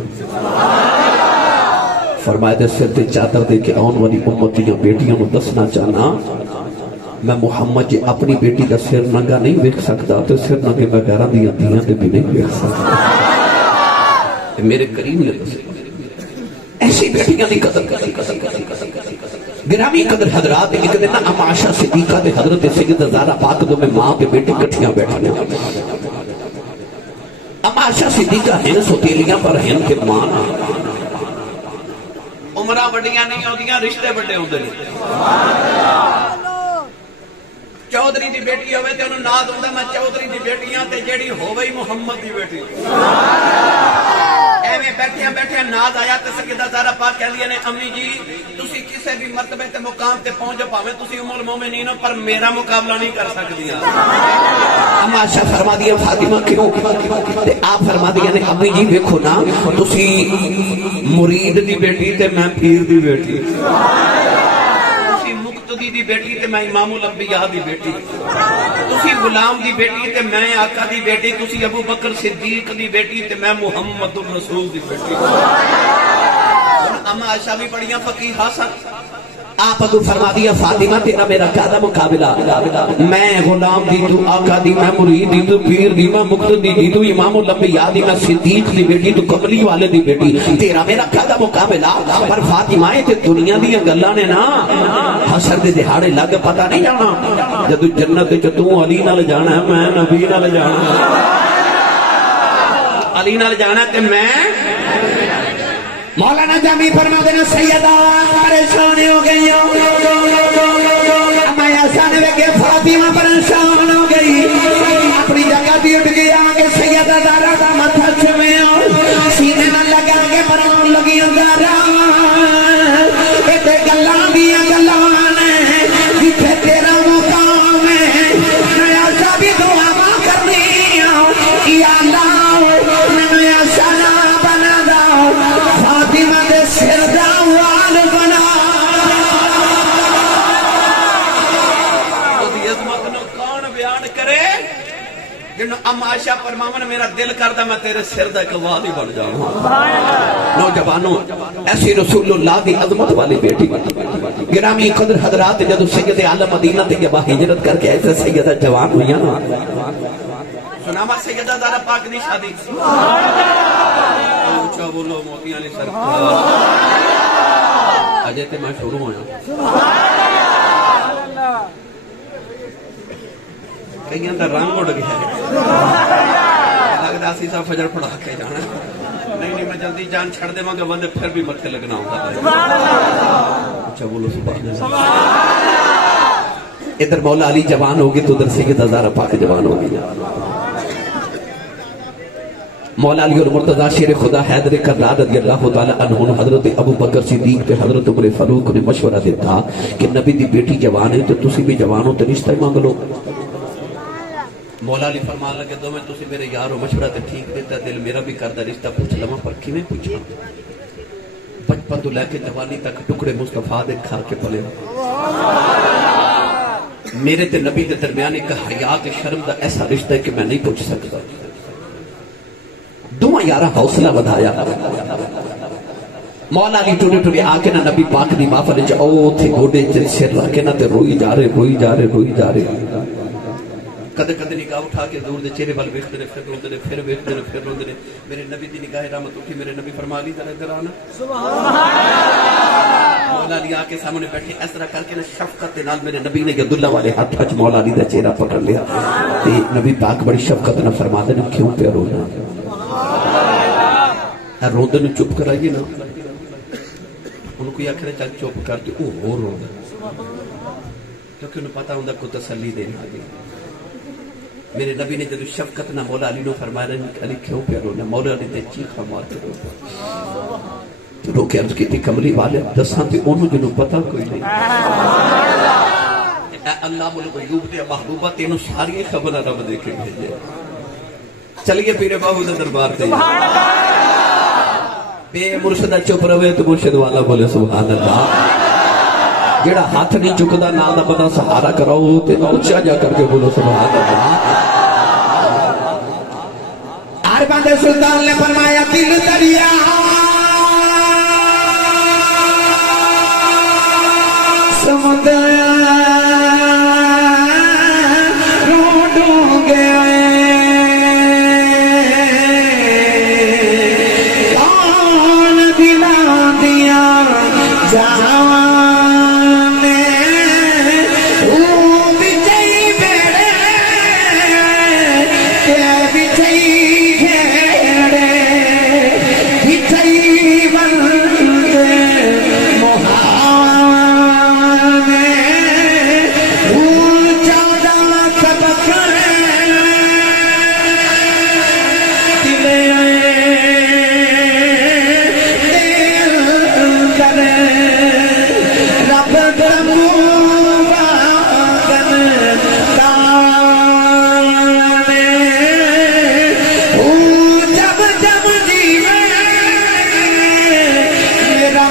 فرمائے دے سر تے چادر دے کے آن والی امتیاں بیٹیاں نو دسنا چاہنا میں محمد جی اپنی بیٹی کا سر ننگا نہیں ویکھ سکتا تو سر ننگے بغیرہ دیاں دیاں تے بھی نہیں ویکھ سکتا. میرے کریم نے دسے ایسی بیٹیاں دی قدر کرتی. گرامی قدر حضرات ایک دن ام عائشہ صدیقہ دے حضرت سیدہ زہرا پاک دو میں ماں پہ بیٹی کٹھیاں بیٹھنے. ام عائشہ صدیقہ ہیں سوتیلیاں پر ہیں کے ماں عمرہ بڑیاں نہیں ہوندیاں رشتے بڑے ہوندے نے. چودھری دی بیٹی ہوئے تے انہوں ناد ہوندا میں چودھری دی بیٹیاں تے جیڑی ہوئی محمد دی بیٹی. ایویں بیٹھیاں بیٹھیاں ناد آیا تے سیدہ زہرا پاک کہندیاں نے امی جی تسی کسے بھی مرتبے تے مقام تے پہنچ پاویں تسی ام المومنین ہو پر میرا مقابلہ نہیں کر سکدیاں. ام عائشہ فرما دیا فاطمہ کیوں تے آپ فرما دیا نے امی جی دیکھو نا تسی مرید دی بیٹی تے میں پیر دی بیٹی. مقتدی دی بیٹی تے میں امام الانبیاء دی بیٹی تسی غلام دی بیٹی تے میں آقا دی بیٹی تسی ابو بکر صدیق دی بیٹی تے میں محمد الرسول دی بیٹی اما عائشہ بھی بڑیاں فقیہہ سن آپ اگو فرما دیا فاطمہ تیرا میرا کیا مقابلہ میں غلام دی تو آقا دی میں مرید دی تو پیر دی میں مقتدی دی تو امام الانبیاء دی میں صدیق دی بیٹی تو کملی والے دی بیٹی تیرا میرا کیا مقابلہ پر فاطمہ تے دنیا دی گلاں نے نا حشر دے دہاڑے لگ پتہ نہیں جانا جدو جنت وچ تو علی نال جانا ہے میں نبی نال جانا علی نال جانا تے میں مولانا جامی فرما دینا سیدہ پریشانی ہو گئی میں آسان ویکے فاطمہ پریشان ہو گئی اپنی جگہ بھی اٹھ گیا کہ سیدہ زہرا دا ماتھا چومیا سینے نہ لگا کے مرون لگی زہرا تے گلاں دیاں گلاں نے جتھے تیرا مقام ہے میں آسا بھی دعا کرنی یا اللہ میں آسا نہ بنا دا فاطمہ دے سر دا وال بنا اس عظمت نو کون بیان کرے جنہوں ام عائشہ فرماون میرا دل کردا میں تیرے سر دا ایک وال ہی بن جاواں نوجوانوں ایسی رسول اللہ دی عظمت والی بیٹی گرامی قدر حضرات جدو سید عالم مدینہ تے جب ہجرت کر کے ایسے سیدہ جوان ہوئی نا سناما سیدہ زہرا پاک دی شادی اونچا بولو موتی علی سرکار اجے تے میں شروع ہویا کئیاں دا رنگ اڑ گیا لگدا سی سا فجر پڑھا کے جانا نہیں میں جلدی جان چھڑ دے مگر بندے پھر بھی متھے لگنا ہوتا اچھا بولو سبحان اللہ ادھر مولا علی جوان ہوگی تو ادھر سیدہ زہرا پاک جوان ہوگی مولا علی اور مرتضی شیر خدا حیدر کرار رضی اللہ تعالی عنہ حضرت ابو بکر صدیق تے حضرت عمر فاروق نے مشورہ دیتا کہ نبی دی بیٹی جوان ہے تو تسی بھی جوان ہو تے رشتہ مانگ لو مولا علی فرمان لگے دو میں تسی میرے یار ہو مشورہ تے ٹھیک دیتا دل میرا بھی کردہ رشتہ پوچھ لما پر کیویں پوچھا بچپن تو لے کے جوانی تک ٹکڑے مصطفیٰ دے کھا کے پلے میرے تے نبی دے درمیان ایک حیا تے شرم دا ایسا رشتہ ہے کہ میں نہیں پوچھ سکتا دونوں یارہ حوصلہ بدھایا مولا علی ٹوڑے ٹوڑے آکے نا نبی پاک دی محفل وچ او تھے گوڑے چل سر رکھے نا تے روئی جا رہے کدے کدے نگاہ اٹھا کے دور دے چہرے وال ویکھدے نے پھر روندے نے میرے نبی دی نگاہ رحمت اٹھی میرے نبی فرما لی ذرا ادھر آنا سبحان اللہ مولا علی آ کے سامنے بیٹھے اس طرح کر کے نا شفقت دے نال میرے نبی نے عبداللہ والے ہاتھ وچ مولا علی دا چہرہ پکڑ لیا تے نبی پاک بڑی شفقت نال فرماندے نے کیوں پہ رونا روندے نے چپ کرائیے نا انہوں کو یہ آخر چل چپ کر دے وہ ہو روندا کیونکہ انہوں پتا ہوندا کو تسلی دینا آگے میرے نبی نے جب شفقت نہ مولا علی نو فرمایا علی کیوں پہ رونا مولا علی تے چیخا مار کے رو کے عرض کی تھی کملی والے دساں تے انہوں جنہوں پتا کوئی نہیں اے اللہ الغیوب دے محبوبہ تینوں ساری خبر رب دے کے بھیجے چلیے پیر باہو دے دربار تے بے مرشدہ چپ روے تو مرشد والا بولے سبحان اللہ جیڑا ہاتھ نہیں چکدا نال دا بندہ سہارا کراؤ تے اونچا جا کر کے بولو سبحان اللہ اربان سلطان نے فرمایا دل دریا سمندر روڈوں گے کون دلا دیا جہاں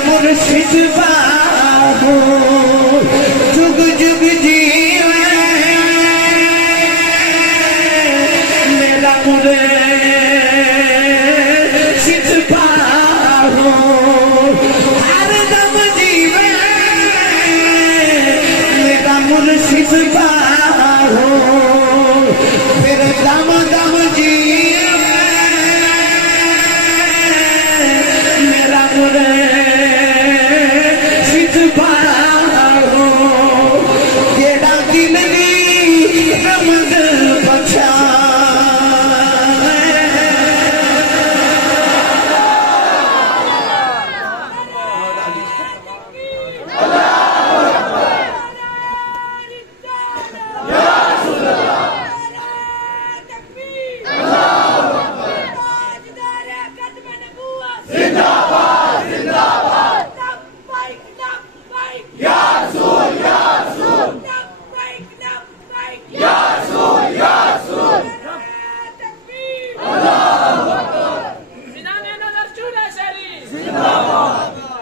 مرشد بابو جگ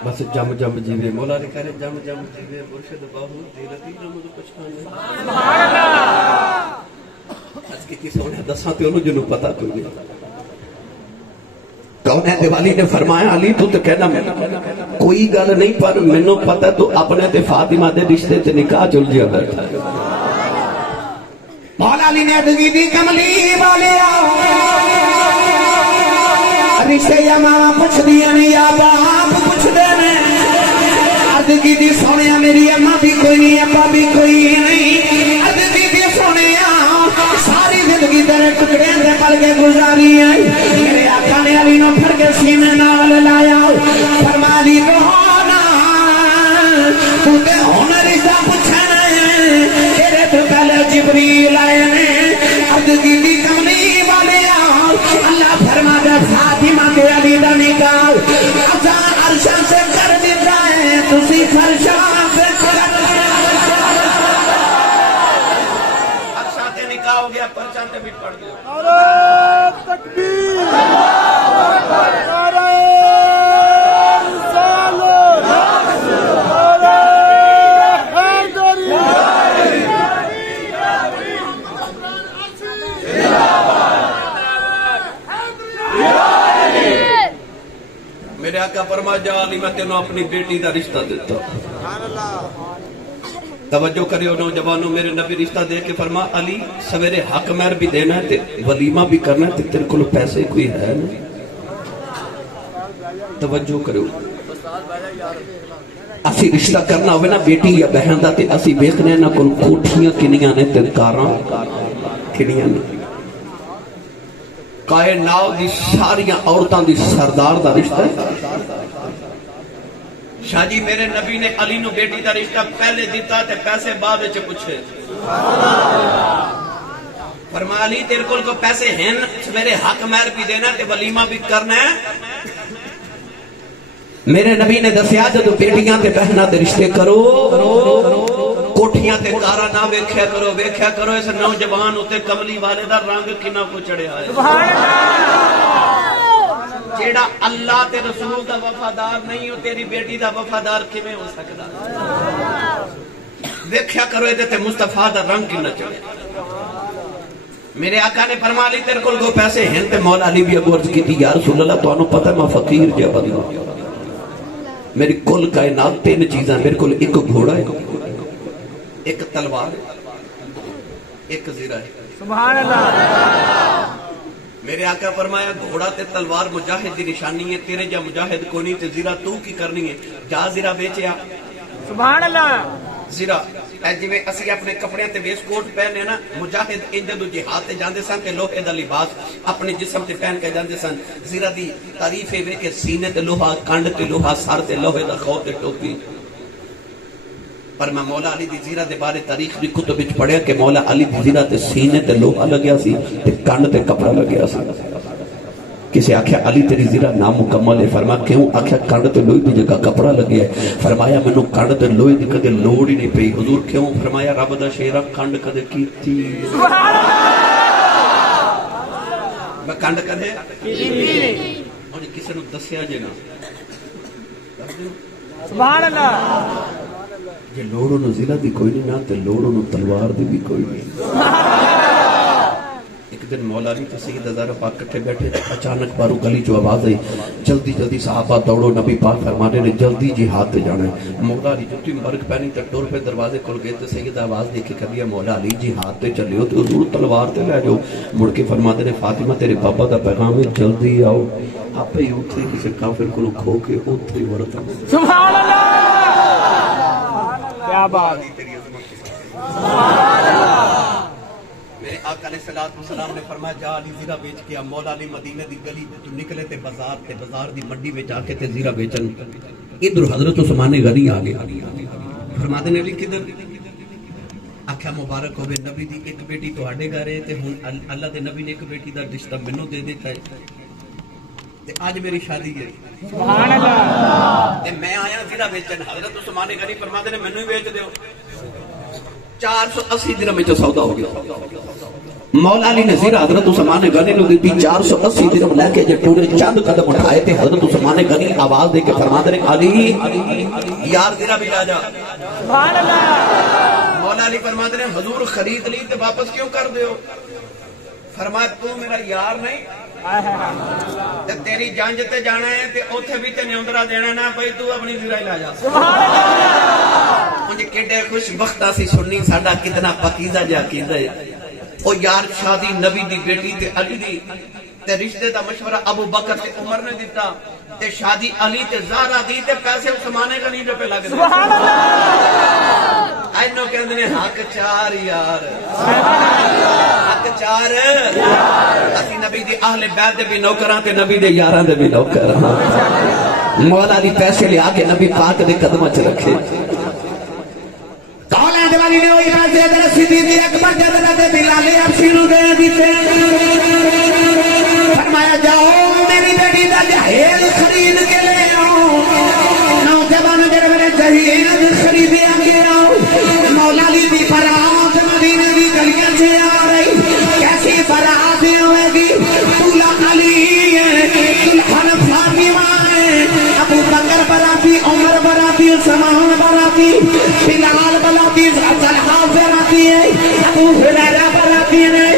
بس جم جم جیوے مولا نے کہہ رہے جم جم جیوے مرشد باہو دیلتی نمود پچھانے اس کی سونے دساں تے انہوں جنہوں پتا تو نہیں کون ہے دیوالی نے فرمایا علی تو کہنا کوئی گل نہیں پر منوں پتا تو اپنے تے فاطمہ دے رشتے تے نکاح چل جیا بیٹھا مولا علی نے ادگی دی کملی والے رشتے یا ماما پوچھ دیا نہیں یا باپ پوچھ دینے ادگی دی سونیا میری اماں بھی کوئی نہیں ابا بھی کوئی نہیں ادگی دی سونیا ساری زندگی تیرے ٹکڑے اندر پل کے گزاری ہے میرے آقا نے علی نو پھر کے سینے نال لایا فرما لی روحانا تو تے ہونا رشتہ پوچھنا ہے تیرے تو پہلے جبریل آئے نے ادگی دی کملی والے اللہ فرما دے فاطمہ کے علی دا نکاح ازاں عرشاں سے کر دیتا ہے تسی فرشاں سے عرشاں تے نکاح ہو گیا پرچاں تے بھی پڑھ دیا نعرہ تکبیر نعرہ رسالت نعرہ حیدری میرے آقا فرما جا علی میں تینوں اپنی بیٹی دا رشتہ دیتا توجہ کرے نوجوانوں میرے نبی رشتہ دے کے فرما علی سویرے حق مہر بھی دینا ہے تے ولیمہ بھی کرنا ہے تے تیرے کو پیسے کوئی ہے نا توجہ کرو اسی رشتہ کرنا ہوئے نا بیٹی یا بہن دا تے اسی بیکنے نا کل کوٹھیاں کنیاں نے تے کاراں کنیاں نے کائنات دی ساریاں عورتاں دی سردار دا رشتہ ہے شاہ جی میرے نبی نے علی نو بیٹی دا رشتہ پہلے دیتا تے پیسے بعد وچ پوچھے فرمایا علی تیرے کول کو پیسے ہیں میرے حق مہر بھی دینا تے ولیمہ بھی کرنا ہے میرے نبی نے دسیا جدو بیٹیاں تے بہناں دے رشتے کرو کوٹھیاں تے کارا نہ ویکھیا کرو اس نوجوان ہوتے کملی والے دا رنگ کنا کو چڑھیا ہے سبحان اللہ جیڑا اللہ تے رسول دا وفادار نہیں ہو تیری بیٹی دا وفادار کیویں ہو سکدا ویکھیا کرو اے تے مصطفیٰ دا رنگ کنا چڑھیا میرے آقا نے فرمایا علی تیرے کول کو پیسے ہیں تے مولا علی بھی عرض کیتی یا رسول اللہ تانوں پتہ میں فقیر جا بندہ میری کل کائنات تین چیزاں میرے کول ایک گھوڑا ہے ایک تلوار ایک زیرہ ہے سبحان اللہ میرے آقا فرمایا گھوڑا تے تلوار مجاہد دی نشانی ہے تیرے جا مجاہد کو نہیں تے زیرہ تو کی کرنی ہے جا زیرہ بیچے آپ سبحان اللہ زیرہ جی میں اسی اپنے کپڑے تے ویس کوٹ پہنے نا مجاہد اندے دو جہاد تے جاندے سن تے لوہے دا لباس اپنے جسم تے پہن کے جاندے سن زیرہ دی تعریف ہے کہ سینے تے لوہا کنڈ تے لوہا سر تے لوہے دا خو تے ٹوپی پر میں مولا علی دی زیرہ دے بارے تاریخ دی کتب وچ پڑھیا کہ مولا علی دی زیرہ تے سینے تے لوہا لگیا سی تے کنڈ تے کپڑا لگیا سی کسی آکھیا علی تیری زیرہ نامکمل ہے فرمایا کیوں آکھیا کنڈ تے لوہے دی جگہ کپڑا لگیا ہے فرمایا منوں کنڈ تے لوہے دی کدے لوڑ ہی نہیں پئی حضور کیوں فرمایا رب دا شیرا کنڈ کدے کیتی میں کنڈ کدے کیتی اور کسی نوں دسیا جے نا سبحان اللہ یہ لوڑوں نو ضلع دی کوئی نہیں نہ تے لوڑوں نو تلوار دی بھی کوئی نہیں ایک دن مولا علی تے سید ہزار پاک کٹھے بیٹھے اچانک بارو گلی جو آواز آئی جلدی جلدی صحابہ دوڑو نبی پاک فرمانے نے جلدی جہاد تے جانا ہے مولا علی جتی مرگ پہنی تے ٹور پہ دروازے کھل گئے تے سید آواز دیکھ کے کہہ دیا مولا علی جہاد تے چلے ہو تے حضور تلوار تے لے جاؤ مڑ کے فرماتے نے فاطمہ تیرے بابا دا پیغام ہے جلدی آؤ آپ ہی اوتھے کسی کافر کو کھو کے اوتھے ورتا سبحان اللہ کیا بات میرے آقا علیہ السلام نے فرمایا جا علی زیرہ بیچ کے مولا علی مدینے دی گلی تو نکلے تے بازار دی منڈی میں جا کے تے زیرہ بیچن ادھر حضرت عثمان غنی آ گئے فرماتے نے علی کدھر آکھیا مبارک ہوے نبی دی ایک بیٹی تواڈے گھر ہے تے ہن اللہ دے نبی نے ایک بیٹی دا رشتہ مینوں دے دیتا ہے تے آج میری شادی ہے سبحان اللہ تے میں آیا زیرہ بیچن حضرت عثمان غنی فرماتے نے مینوں ہی بیچ دیو 480 درہم میں سودا ہو گیا مولا علی نے زیرہ حضرت عثمان غنی نے دیتی 480 درہم لے کے جب ٹورے چند قدم اٹھائے تھے حضرت عثمان غنی آواز دے کے فرما دے علی یار زیرہ بھی لا جا. سبحان اللہ. مولا علی فرما دے حضور خرید لی تو واپس کیوں کر دے ہو؟ فرمایا تو میرا یار نہیں تے تیری جنج تے جانا ہے تے اوتھے بھی تے نیوندرا دینا نہ بھئی تو اپنی زیرہ لا جا. سبحان اللہ. مجھے کڈے خوش بختہ سی سننی ساڈا کتنا پاکیزہ جا عقیدہ ہے. او یار شادی نبی دی بیٹی تے علی دی تے رشتے دا مشورہ ابو بکر تے عمر نے دیتا تے شادی علی تے زہرا دی تے پیسے عثمان غنی دے پہ لگ گئے. سبحان اللہ. اینو کہندے نے حق چار یار حق چار اسی نبی دی اہل بیت دے بھی نوکراں تے نبی دے یاراں دے بھی نوکراں. مولا علی پیسے لے آ کے نبی پاک دے قدماں چ رکھے. کالے دیوالی نے ہوئی بات دے در صدیق اکبر حضرت بلال حبشی نو دے دیتے. فرمایا جاؤ میری بیٹی دا جہیز خرید کے لے آؤ. نوجوان جڑے میرے جہیز خریدے آگے آؤ. مولا علی دی برات مدینے دی گلیاں سے آ رہی. کیسی برات ہوئے گی؟ دولہا علی ہے, دلہن فاطمہ ہے, ابو بکر براتی, عمر براتی, عثمان براتی, بلال براتی, طلحہ براتی ہے, ابو ہریرہ براتی ہے.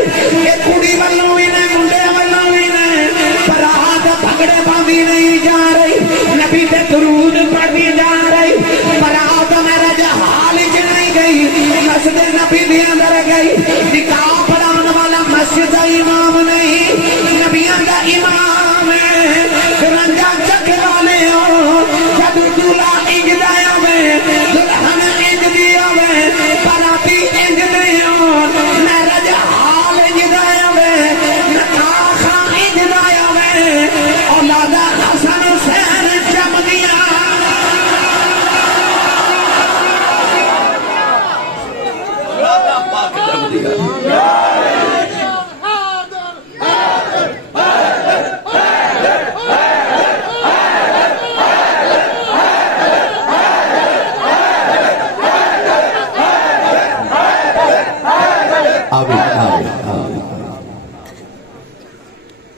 یہ کڑی والوں بھی نے منڈے والوں بھی نے برات بھگڑے باندھی نہیں جا رہی, نبی تے درود پڑھتی جا رہی. برات میرا جہال چ نہیں گئی, مسجد نبی دے اندر گئی. نکاح پڑھانے والا مسجد دا امام نہیں, نبیاں دا امام ہے. رنجا چک والے ہو جب دولہا انج دایا میں دلہن انج دیا میں باراتی انج دیا میرا جہال انج دایا میں نکاح انج دایا میں اولادا حسن حسین جم دیا. پاک جم دیا.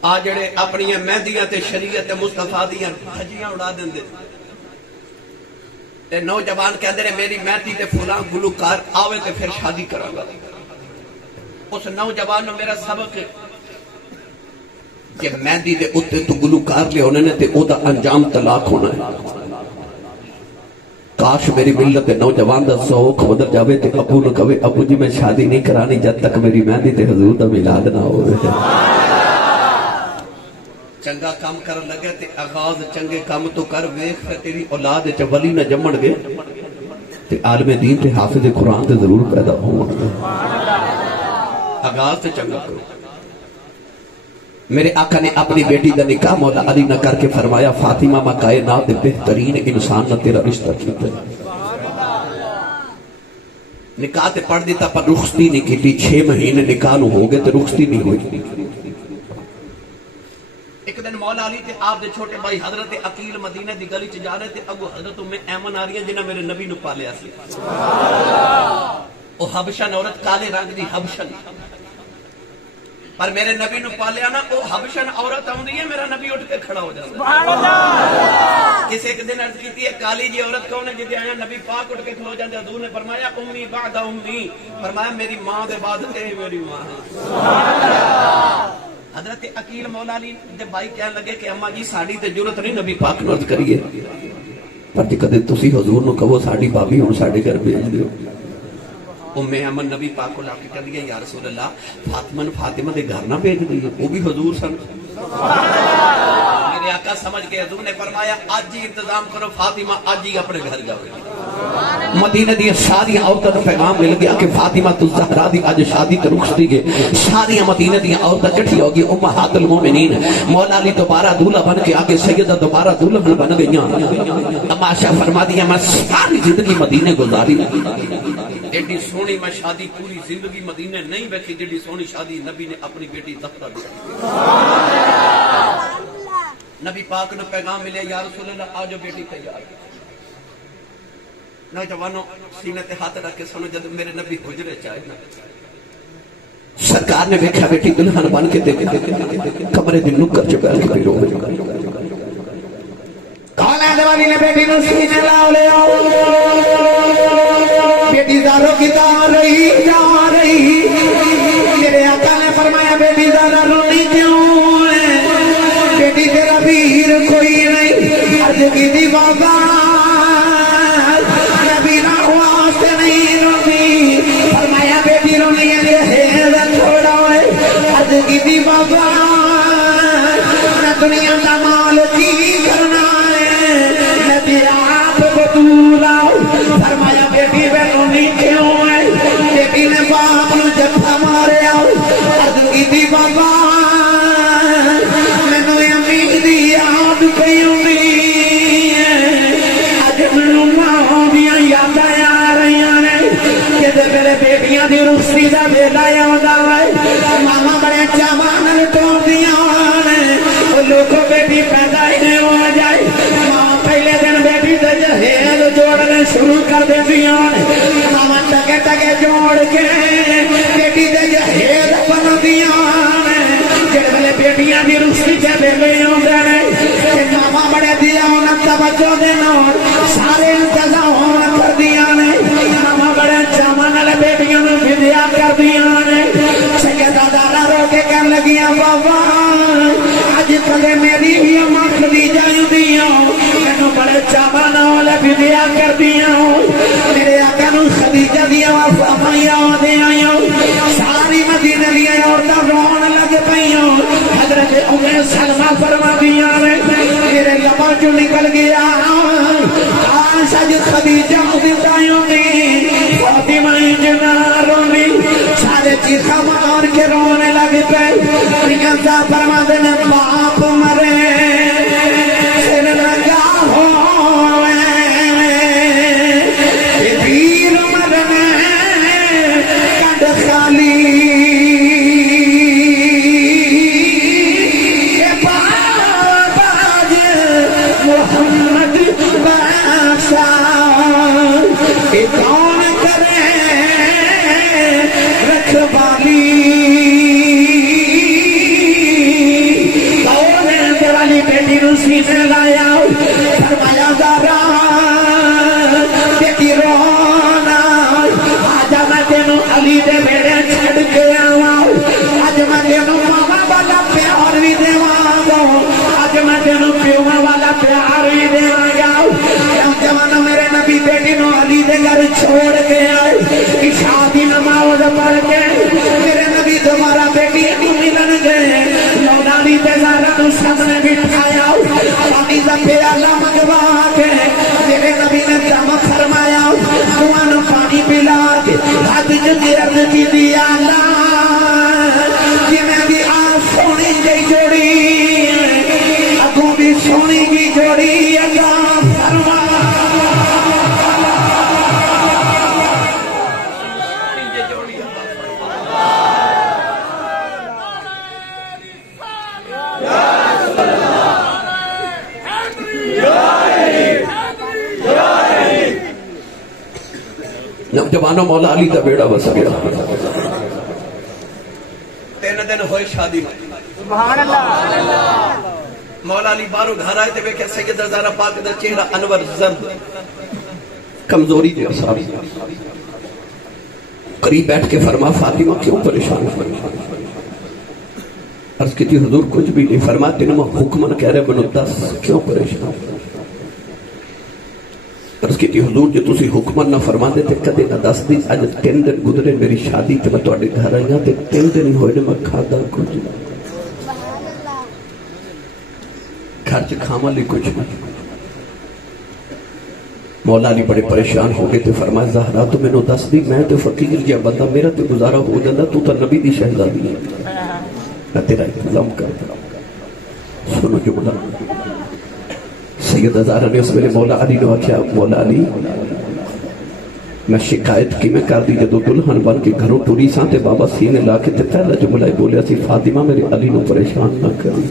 آ جڑے اپنی مہندیاں تے شریعت مصطفیٰ دیاں دھجیاں اڑا دیندے تے نوجوان کہندے نے میری مہندی تے فلاں گلوکار آوے تے پھر شادی کراں گا. اس نوجوان نو میرا سبق کہ مہندی دے اوتے تو گلوکار لے ہونے نے تے او دا انجام طلاق ہونا ہے. کاش میری ملت نوجوان دا سوک بدل جاوے تے ابو نو کہے ابو جی میں شادی نہیں کرانی جب تک میری مہندی تے حضور دا میلاد نہ ہوئے. چنگا کام کرن لگے تے آغاز چنگے کام تو کر ویکھ پھر تیری اولاد وچ ولی نہ جمن گے تے عالم دین تے حافظ قرآن تے ضرور پیدا ہون گے. آغاز تے چنگا کرو. میرے آقا نے اپنی بیٹی دا نکاح مولا علی نہ کر کے فرمایا فاطمہ میں کائنات دے بہترین انسان نہ تیرا رشتہ کیتا. نکاح تے پڑھ دیتا پر رخصتی نہیں کیتی. 6 مہینے نکاح نو ہو گئے تے رخصتی نہیں ہوئی. ایک دن مولا علی تے آپ دے چھوٹے بھائی حضرت عقیل مدینہ دی گلی چ جا رہے تے اگو حضرت ام ایمن آ رہی ہے جنہاں میرے نبی نو پالیا سی. او حبشن عورت کالے رنگ دی حبشن پر میرے نبی نو پالیا نا او حبشن عورت آندی ہے میرا نبی اٹھ کے کھڑا ہو جاتا. سبحان اللہ. کسی ایک دن عرض کیتی ہے کالی جی عورت کون ہے جدی آیا نبی پاک اٹھ کے کھلو جاندے. حضور نے فرمایا امی بعد امی, فرمایا میری ماں دے بعد اے میری ماں ہے. سبحان اللہ. حضرت عقیل مولا علی دے بھائی کہنے لگے کہ اماں جی ساڈی تے ضرورت نہیں نبی پاک نو عرض کریے پر جے کدے تسی حضور نو کہو ساڈی بابی ہن ساڈے گھر بھیج دیو. ام ایمن نبی پاک کو لا کے کہہ دیا یا رسول اللہ فاطمہ نے فاطمہ دے گھر نہ بھیج دیے وہ بھی حضور سن. میرے آقا سمجھ کے حضور نے فرمایا آج ہی انتظام کرو فاطمہ آج ہی اپنے گھر جاؤ. مدینہ دی ساری عورتوں کو پیغام مل گیا کہ فاطمہ الزہرا دی آج شادی تے رخصتی گئے. ساری مدینہ دی عورتیں اکٹھی ہو گئی. امہات المومنین مولا علی دوبارہ دولہا بن کے آگے سیدہ دوبارہ دولہا بن گئیاں. اما عائشہ فرما دیا میں ساری زندگی مدینے گزاری ایڈی سونی میں شادی پوری زندگی مدینے نہیں بیٹھی جیڈی سونی شادی نبی نے اپنی بیٹی زہرا دی. نبی پاک نے پیغام ملے یا رسول اللہ آجو بیٹی تیار. نوجوانوں سینے تے ہاتھ رکھ کے سنو جب میرے نبی حجرے چاہے نا سرکار نے دیکھا بیٹی دلہن بن کے کمرے دن نکر چکا کے پھر رو کالا دیوانی نے بیٹی نو سینے لاؤ لے آؤ بیٹی زاروں کی دار رہی جا رہی میرے آقا نے فرمایا بیٹی زارہ رونی کیوں ہے بیٹی تیرا ویر کوئی نہیں عرض کی دی بابا نبی نہ ہوا سے نہیں رونی فرمایا بیٹی رونی ہے چھوڑا ہے عرض کی دی بابا نہ دنیا کا مال کی کرنا آپ بطولا فرمایا بیٹی رونی کیوں ہے بیٹی نے باپ نو جفا مارے آؤ عرض کی دی بابا میں نو امید دی یاد پئی ہوندی اج مینوں ماں دیاں یاداں آ رہیاں نے کہ میرے بیٹیاں دی رخصتی دا ویلا آوندا ہے ماما بڑے چاواں نال ٹوندیاں نے او لوکو بیٹی پیدا ہی نہیں ہو جائے ماں پہلے دن بیٹی تے جہیز جوڑنے شروع کر دیندیاں ماما ٹکے ٹکے جوڑ کے بیٹی تے جہیز بندیاں جڑے ویلے بیٹیاں دی رخصتی تے ویلے آوندے نے تے ماما بڑے دیا انہاں توجہ دے نال سارے انتظام کردیاں نے ماما بڑے چاواں نال بیٹیاں نوں ودیا کردیاں نے سیدہ زہرا رو کے کہن لگیاں بابا اج کلے میری بھی اماں خدیجہ ہوندیاں مینوں بڑے چاواں نال ودیا کردیاں میرے آقا نوں خدیجہ دی وفا یاد آئیاں ساری مدینے دی عورتاں رون لگ پئیاں حضرت ام سلمہ فرماندیاں نے میرے لباں چوں نکل گیا کاش اج خدیجہ زندہ ہوندی فاطمہ جنا رونی سارے چیخاں مار کے رونے لگ پئے پریاں فرماندے نے باپ مرے سر لگا ہوئے ویر مرنے کنڈ خالی محمد بادشاہ کون کرے رکھوالی کون دیوالی بیٹی نو سینے لایا فرمایا زہرا بیٹی رونا آج میں تینوں علی دے بیڑے چھڑ کے آواں آج میں تینوں ماما والا پیار بھی دیواں گا آج میں تینوں پیواں والا پیار بھی دیواں گا جوانو میرے نبی بیٹی نو علی دے گھر چھوڑ کے آئے عشاء دی نماز پڑھ کے میرے نبی دوبارہ بیٹی کو ملن گئے مولا علی تے زہرا نو سامنے بٹھایا پانی دا پیالہ منگوا کے میرے نبی نے دم فرمایا انہوں پانی پلا کے ہاتھ جدی عرض کی دیا اللہ کہ میں بھی آپ سونی جی جوڑی اگوں بھی سونی کی جوڑی اللہ فرما نوجوانوں مولا علی دا بیڑا بس گیا 3 دن ہوئے شادی میں سبحان اللہ مولا علی بارو گھر آئے تے ویکھے سیدہ زہرا پاک دا چہرہ انور زرد کمزوری دے اثار قریب بیٹھ کے فرما فاطمہ کیوں پریشان عرض کی تھی حضور کچھ بھی نہیں فرما تینوں حکمن کہہ رہے بنو 10 کیوں پریشان عرض کی تھی حضور جو تسی حکمن نہ فرما دیتے کدے نہ 10 دن اج 3 دن گزرے میری شادی تے میں تواڈے گھر آئی ہاں تے 3 دن ہی ہوئے نے میں کھادا کچھ گھر چ کھاواں لی کچھ نہیں مولا علی بڑے پریشان ہو گئے تے فرمایا زہرا تو مینوں دس دی میں تے فقیر جیا بندہ میرا تے گزارا ہو جاندا تو تے نبی دی شہزادی ہے میں تیرا انتظام کرتا سنو جملہ سیدہ زہرا نے اس ویلے مولا علی نے آکھیا مولا علی میں شکایت کی میں کر دی جدو دلہن بن کے گھروں ٹری ساں تے بابا سینے لا کے تے پہلا جملہ بولیا سی فاطمہ میرے علی نو پریشان نہ کری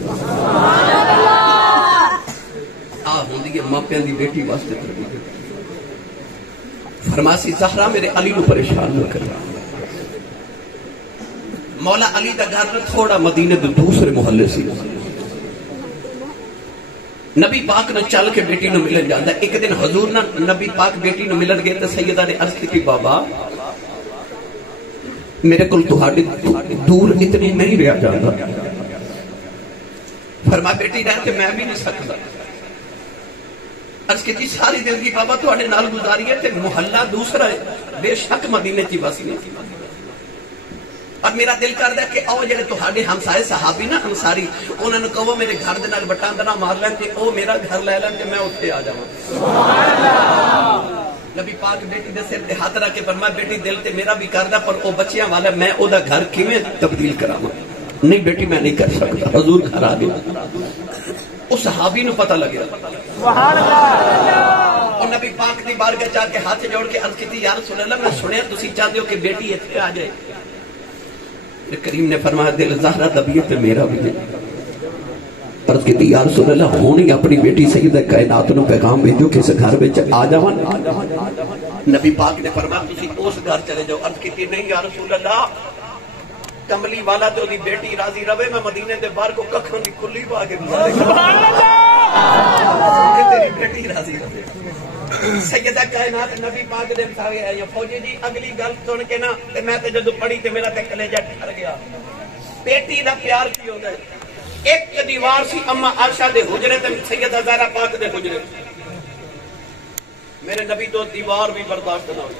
ہوندی ہے ماں پیاں دی بیٹی واسطے فرماسی زہرا میرے علی نو پریشان نہ کر مولا علی دا گھر تھوڑا مدینے دے دوسرے محلے سی. نبی پاک نے چل کے بیٹی نو ملن جاندا. ایک دن حضور نہ نبی پاک بیٹی نو ملن گئے تے سیدہ نے عرض کی بابا میرے کل تہاڈی دور اتنی نہیں رہا جاندا. فرمایا بیٹی رہ کے میں بھی نہیں سکتا. عرض کی ساری زندگی بابا تہاڈے نال گزاری ہے تے محلہ دوسرا ہے, بے شک مدینے چ وسی نہیں. اور میرا دل کردا ہے کہ او جڑے تہاڈے ہمسائے صحابی نا انصاری انہاں نوں کہو میرے گھر دے نال بٹاندنا مار لین تے او میرا گھر لے لین تے میں اوتھے آ جاواں. سبحان اللہ. نبی پاک بیٹی دے سر تے ہاتھ رکھ کے فرمایا بیٹی دل تے میرا بھی کردا پر او بچیاں والا میں او دا گھر کیویں تبدیل کراواں. نہیں بیٹی میں نہیں کر سکتا. حضور گھر آ گئے. اس صحابی نو پتہ لگیا. سبحان اللہ. اور نبی پاک دی بارگاہ جا کے ہاتھ جوڑ کے عرض کیتی یا رسول اللہ میں سنیا تسی چاہندے ہو کہ بیٹی ایتھے آ جائے. کریم نے فرمایا دل زہرا طبیعت میرا بھی ہے. عرض کیتی یا رسول اللہ ہونی اپنی بیٹی سیدہ کائنات نو پیغام بھیجو کہ اس گھر وچ آ جاواں. نبی پاک نے فرمایا تسی اس گھر چلے جاؤ. عرض کیتی نہیں یا رسول اللہ کملی والا تو دی بیٹی راضی رہے میں مدینے دے باہر کو ککھاں دی کھلی پا کے سبحان اللہ تیری بیٹی راضی رہے. سیدہ کائنات نبی پاک دے سارے آئے فوجی جی اگلی گل سن کے نا تے میں تے جدوں پڑھی تے میرا تے کلیجہ ٹھر گیا. بیٹی دا پیار کی ہوندا ہے. ایک دیوار سی اما عائشہ دے حجرے تے سیدہ زہرا پاک دے حجرے. میرے نبی تو دیوار بھی برداشت نہ ہوئی.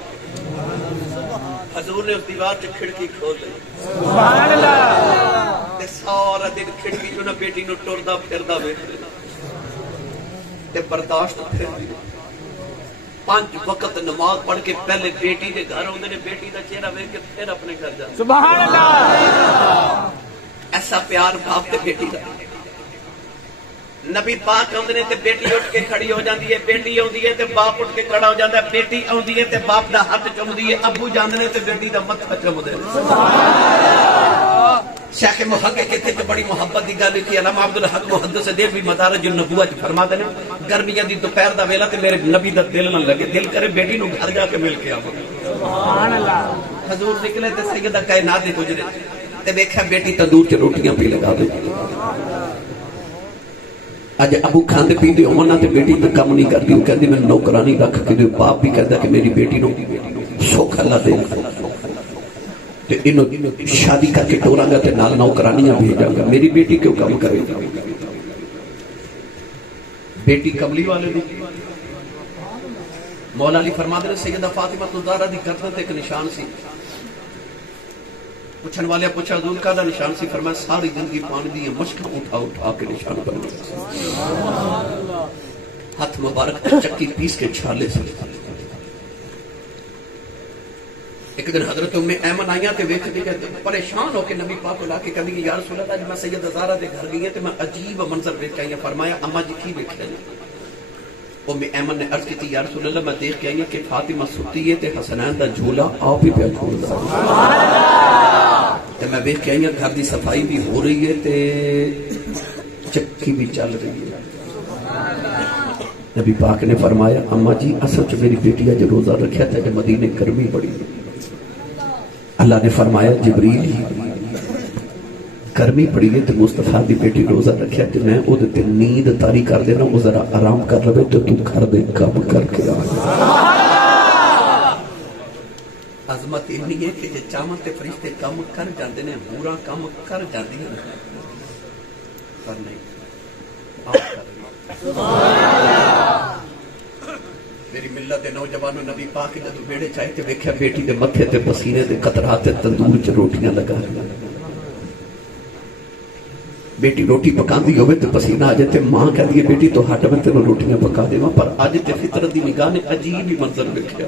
حضور نے اس دیوار سے کھڑکی کھول لی. سبحان اللہ. تے سارا دن کھڑکی جو نا بیٹی نو ٹردا پھردا ویکھ تے برداشت پھر دی. 5 وقت نماز پڑھ کے پہلے بیٹی دے گھر ہوندے نے بیٹی دا چہرہ ویکھ کے پھر اپنے گھر جاندے. سبحان اللہ. ایسا پیار باپ تے بیٹی دا. نبی پاک آندے نے تے بیٹی اٹھ کے کھڑی ہو جاندی ہے. بیٹی آندی ہے تے باپ اٹھ کے کھڑا ہو جاندا ہے. بیٹی آندی ہے تے باپ دا ہاتھ چومدی ہے. ابو جاندے نے تے بیٹی دا متھا چومدے. سبحان اللہ. شیخ محقق کہتے کہ بڑی محبت دی گل کی. علامہ عبدالحق محدث دہلوی مدارج النبوہ فرماتے ہیں گرمیاں دی دوپہر دا ویلا تے میرے نبی دا دل نہ لگے. دل کرے بیٹی نو گھر جا کے مل کے آواں. سبحان اللہ. حضور نکلے تے سیدہ کائنات دے گزرے تے ویکھیا بیٹی تندور تے روٹیاں پی لگا دے. اج ابو کھاندے پیندے ہونا تے بیٹی تے کم نہیں کردی. وہ کہندی میں نوکرانی رکھ کے دے. باپ بھی کہدا کہ میری بیٹی نو سکھ اللہ دے تے انو شادی کر کے ٹوراں گا تے نال نوکرانیاں بھیجاں گا. میری بیٹی کیوں کام کرے گا. بیٹی کملی والے دی. مولا علی فرماتے ہیں سیدہ فاطمہ الزہرا دی گردن تے ایک نشان سی. پوچھن والے پوچھا حضور کا دا نشان سی. فرمایا ساری زندگی پانی دی مشکاں اٹھا اٹھا کے نشان بنائے. ہاتھ مبارک تے چکی پیس کے چھالے سے. ایک دن حضرت ام ایمن آئیاں تے ویکھ کے پریشان ہو کے نبی پاک کو لا کے کہندی یا رسول اللہ میں سیدہ زہرا دے گھر گئی تے میں عجیب منظر ویکھ کے آئی. فرمایا اما جی کی ویکھیا جی. ام ایمن نے عرض کی یا رسول اللہ میں دیکھ کے آئی کہ فاطمہ ستی ہے تے حسنین دا جھولا آپ ہی پہ جھولدا. سبحان اللہ. تے میں ویکھ کے آئی گھر دی صفائی بھی ہو رہی ہے تے چکی بھی چل رہی ہے. نبی پاک نے فرمایا اما جی اصل چ میری بیٹی اج روزہ رکھیا تے مدینے گرمی بڑی. اللہ نے فرمایا جبریل گرمی پڑی ہے تے مصطفیٰ دی بیٹی روزہ رکھیا تے میں او تے نیند تاری کر دینا. او ذرا آرام کر لے تو تو گھر دے کام کر کے آ. عظمت اتنی ہے کہ جے چاہاں تے فرشتے کام کر جاندے نے پورا کام کر جاندی ہیں پر نہیں آپ کر. سبحان اللہ. میری ملت دے نوجوانوں نبی پاک جدوں بیڑے چاہے تے ویکھیا بیٹی دے متھے تے پسینے دے قطرات تے تندور چ روٹیاں لگا رہی. بیٹی روٹی پکاندی ہوئے تے پسینہ آ جائے تے ماں کہندی ہے بیٹی تو ہٹ میں تینوں روٹیاں پکا دیواں. پر اج تے فطرت دی نگاہ نے عجیب ہی منظر ویکھیا.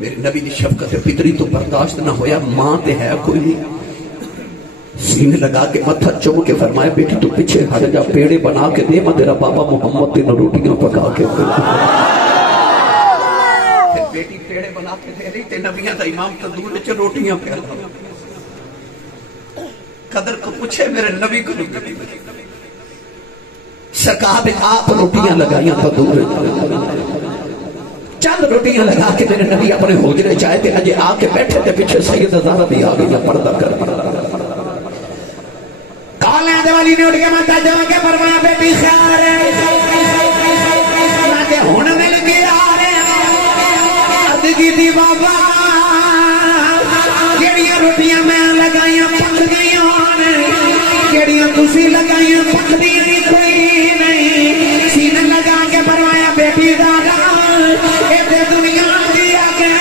میرے نبی دی شفقت فطری تو برداشت نہ ہویا. ماں تے ہے کوئی نہیں. سینے لگا کے متھا چوم کے فرمایا بیٹی تو پیچھے ہٹ جا پیڑے بنا کے دے میں تیرا بابا محمد تینوں روٹیاں پکا کے دے. بیٹی پیڑے بنا کے دے رہی تے نبیاں دا امام تندور وچ روٹیاں پیا. قدر کو پوچھے میرے نبی کو سکا دے آپ روٹیاں لگائیاں تندور وچ. چل چند روٹیاں لگا کے میرے نبی اپنے حجرے چاہے تھے اجے آ کے بیٹھے تھے پیچھے سیدہ زہرا بھی آ گئی پردہ کر کالے دے والی نے اٹھ کے ماتا جا کے فرمایا بیٹی خیال ہے کہ ہن مل کے آ رہے عرض کی تھی بابا کیڑیاں روٹیاں میں لگائیاں پک گئیاں کیڑیاں تسی لگائیاں پک دیاں کوئی نہیں سینے لگا کے فرمایا بیٹی دادا اے تے دنیا دی آگے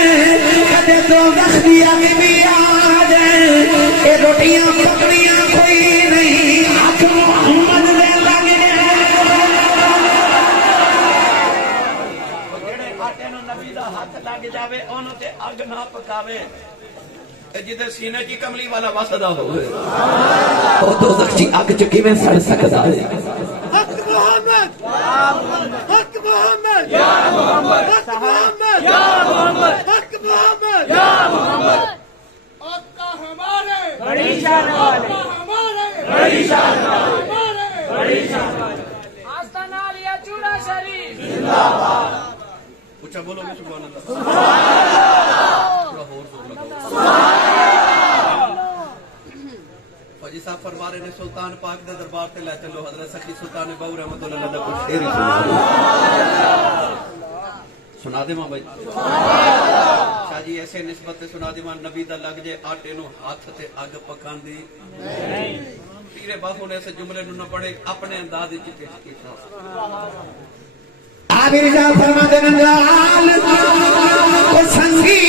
کدے دوزخ دی آگے بھی آ جائے اے روٹیاں پکڑیاں کوئی نہیں حق محمد دے لگے جڑے آٹے نو نبی دا ہاتھ لگ جاوے اونوں تے اگ نہ پکاوے جدے سینے جی کملی والا واسدہ ہوئے او دوزخ جی اگ چ کیویں سڑ سکدا ہے حق محمد حق محمد یا محمد حق محمد یا محمد حق محمد یا محمد آقا ہمارے بڑی شان والے ہمارے بڑی شان والے بڑی شان والے آستانہ علیہ چوڑا شریف زندہ باد اچھا بولو گے سبحان اللہ تھوڑا اور زور لگاؤ فوجی صاحب فرما رہے نے سلطان پاک دے دربار تے لے چلو حضرت سخی سلطان بہو رحمت اللہ علیہ کو شعر ہی سنا دے ماں بھائی شاہ جی ایسے نسبت تے سنا دے ماں نبی دا لگ جے آٹے نو ہاتھ تے اگ پکان دی تیرے باہو نے ایسے جملے نو نہ پڑے اپنے انداز وچ پیش کیتا عابر جا فرما دے ننگال کو سنگی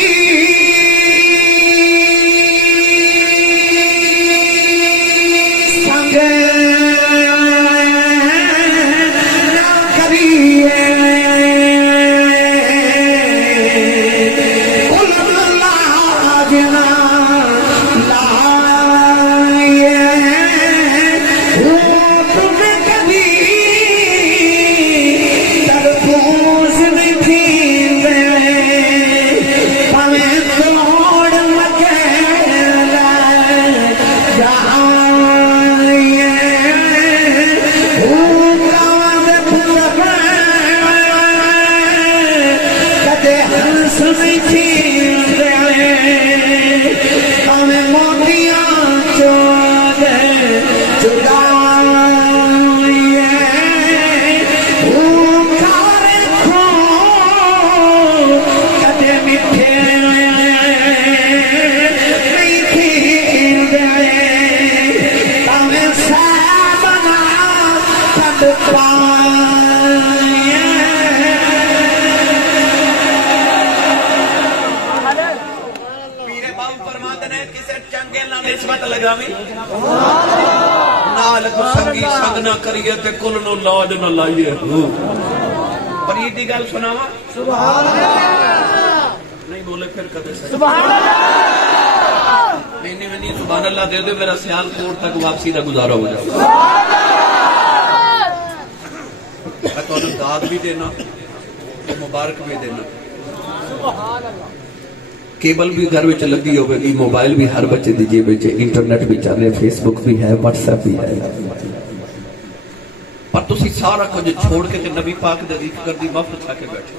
نہیں بولے پھر کبھی سبحان اللہ نہیں سبحان اللہ دے دے میرا سیال کوٹ تک واپسی کا گزارا ہو جائے میں تو داد بھی دینا مبارک بھی دینا کیبل بھی گھر میں لگی ہوئے گی موبائل بھی ہر بچے دی جیب وچ انٹرنیٹ بھی چل رہے فیس بک بھی ہے واٹس ایپ بھی ہے پر تسی سارا کچھ چھوڑ کے نبی پاک دے ذکر دی مفت چھا کے بیٹھے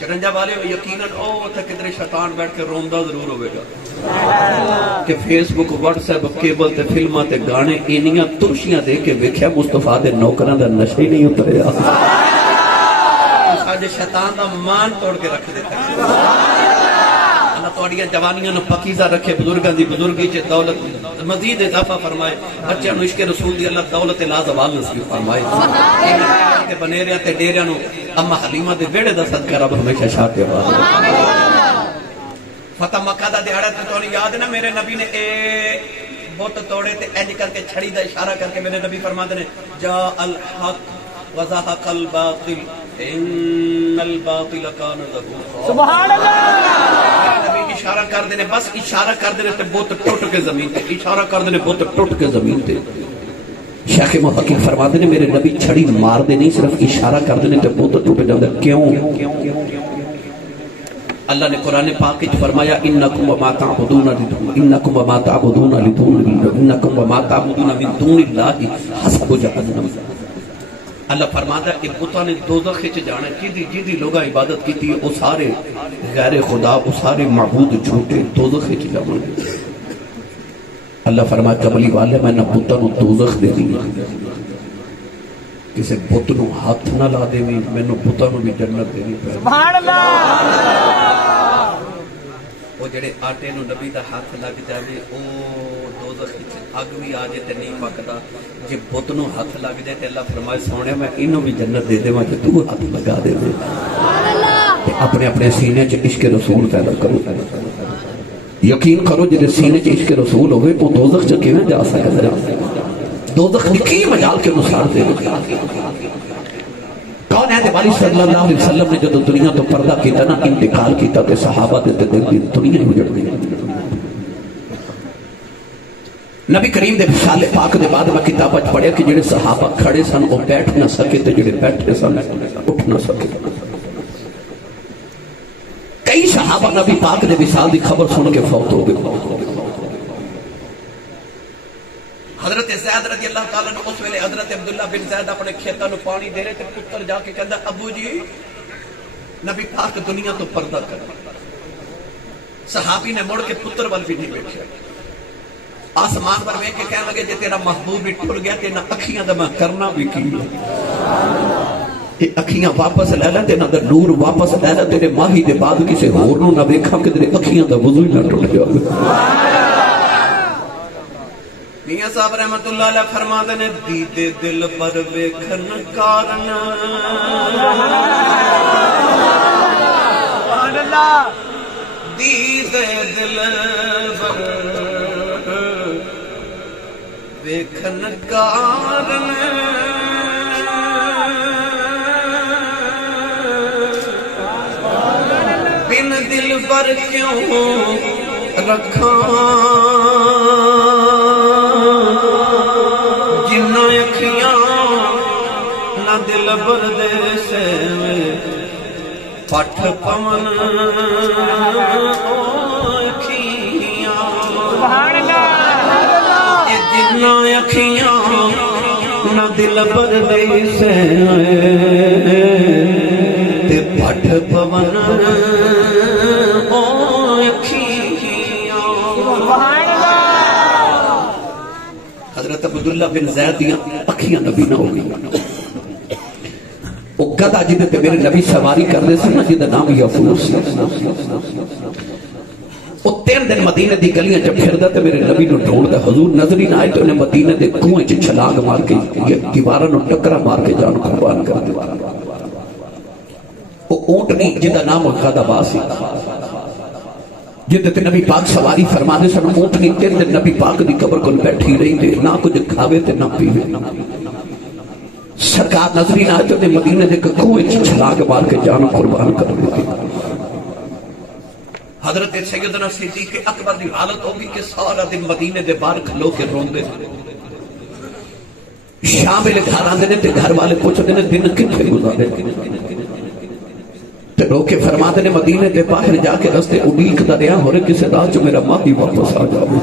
چرنجا والے یقیناً او تے کدھر شیطان بیٹھ کے روندا ضرور ہوے گا کہ فیس بک واٹس ایپ کیبل تے فلماں تے گانے اینیاں ترشیاں دے کے ویکھیا مصطفیٰ دے نوکراں دا نشہ ہی نہیں اتریا ساڈے شیطان دا مان توڑ کے رکھ دیتا اللہ تواڈیاں جوانیاں نو پاکیزہ رکھے بزرگاں دی بزرگی چ دولت مزید اضافہ فرمائے بچیاں نو عشق رسول دی اللہ دولت لا زوال نصیب فرمائے کہ بنیریاں تے ڈیریاں نو اما حلیمہ دے بیڑے دا صدقہ رب ہمیشہ شاہ کے بعد فتح مکہ دا دیہڑا تے تو یاد نا میرے نبی نے اے بت توڑے تے انج کر کے چھڑی دا اشارہ کر کے میرے نبی فرماتے نے جا الحق وزهق الباطل ان الباطل كان زهوقا سبحان اللہ نبی اشارہ کر دینے بس اشارہ کر دینے تے بت ٹوٹ کے زمین تے اشارہ کر دینے بت ٹوٹ کے زمین تے شیخ محقق فرماتے ہیں میرے نبی چھڑی مار دے نہیں صرف اشارہ کر دینے تے بت ٹوٹ جاندے کیوں اللہ نے قرآن پاک وچ فرمایا انکم وما تعبدون انکم وما تعبدون انکم وما تعبدون من دون اللہ حسب جہنم اللہ فرماتا ہے کہ بتاں نے دوزخ وچ جانا جی لوگاں عبادت کی وہ سارے غیر خدا وہ سارے معبود جھوٹے دوزخ وچ جاون گے اللہ فرماتا کملی والے میں نہ بتاں نو دوزخ دے دی کسی بت نو ہاتھ نہ لا دے مینوں بتاں نو بھی جنت دینی پے سبحان اللہ وہ جڑے آٹے نو نبی دا ہاتھ لگ جائے او دوزخ وچ اگ بھی آ جائے تے نہیں پکدا جے بت نو ہاتھ لگ جائے تے اللہ فرمائے سونے میں انہوں بھی جنت دے دے تے تو ہاتھ لگا دے سبحان اللہ تے اپنے اپنے سینے چ عشق رسول پیدا کرو یقین کرو جے سینے چ عشق رسول ہوئے وہ دوزخ چ کیویں جا سکدا ہے دوزخ دی کی مجال کے نصار دے کون ہے والی صلی اللہ علیہ وسلم نے جب دنیا تو پردہ کیتا نا انتقال کیتا تے صحابہ دے دل دی دنیا اجڑ گئی نبی کریم دے رسالے پاک دے بعد میں کتاب وچ پڑھیا کہ جڑے صحابہ کھڑے سن وہ بیٹھ نہ سکے تے جڑے بیٹھے سن اٹھ نہ سکے کئی صحابہ نبی پاک دے وصال دی خبر سن کے فوت ہو گئے حضرت زید رضی اللہ تعالیٰ نے اس ویلے حضرت عبداللہ بن زید اپنے کھیتاں نو پانی دے رہے تے پتر جا کے کہندا ابو جی نبی پاک دنیا تو پردہ کر صحابی نے مڑ کے پتر وال بھی نہیں بیٹھے آسمان پر ویکھ کے کہنے لگے جے تیرا محبوب بھی ٹر گیا تے نہ اکھیاں دا میں کرنا بھی کی یہ اکھیاں واپس لے لے تے نہ نور واپس لے لے تیرے ماہی دے بعد کسے ہور نو نہ ویکھاں کہ تیرے اکھیاں دا وضو ہی نہ ٹر جاوے میاں صاحب رحمت اللہ علیہ فرماتے نے دیدے دل پر ویکھن کارن دیدے دل پر ویکھن کارن بن دل پر کیوں رکھاں جنہ اکھیاں نہ دل بردے سے پٹھ پمن اکھیاں جنہ اکھیاں نہ دل بردے سے پٹھ پمن حضرت عبداللہ بن زید دیاں اکھیاں نبی نہ ہو گئی وہ گدھا جدے تے میرے نبی سواری کر دے سن جدے نام یافور سی وہ 3 دن مدینے دی گلیاں جب پھردا تے میرے نبی نو ڈھونڈدا حضور نظر ہی نہ آئے تو انہیں مدینے دے کنویں چ چھلانگ مار کے دیواراں نو ٹکرا مار کے جان قربان کر دے وہ اونٹنی جدا نام غدا باسی جدے تے نبی پاک سواری فرما دے سن اونٹنی 3 دن نبی پاک دی قبر کول بیٹھی رہی دے نہ کچھ کھاوے تے نہ پیوے سرکار نظری نہ آئے تو مدینے دے کنویں چ چھلانگ مار کے جان قربان کر دے حضرت سیدنا صدیق اکبر دی حالت ہوگی کہ سارا دن مدینے دے باہر کھلو کے روندے شام ویلے گھر آندے نے تے گھر والے پوچھدے نے دن کتھے گزارے تے رو کے فرماتے نے مدینے دے باہر جا کے رستے اڈیکدا رہیا ہو رہے کسے دا جو میرا ماہی واپس آ جاوے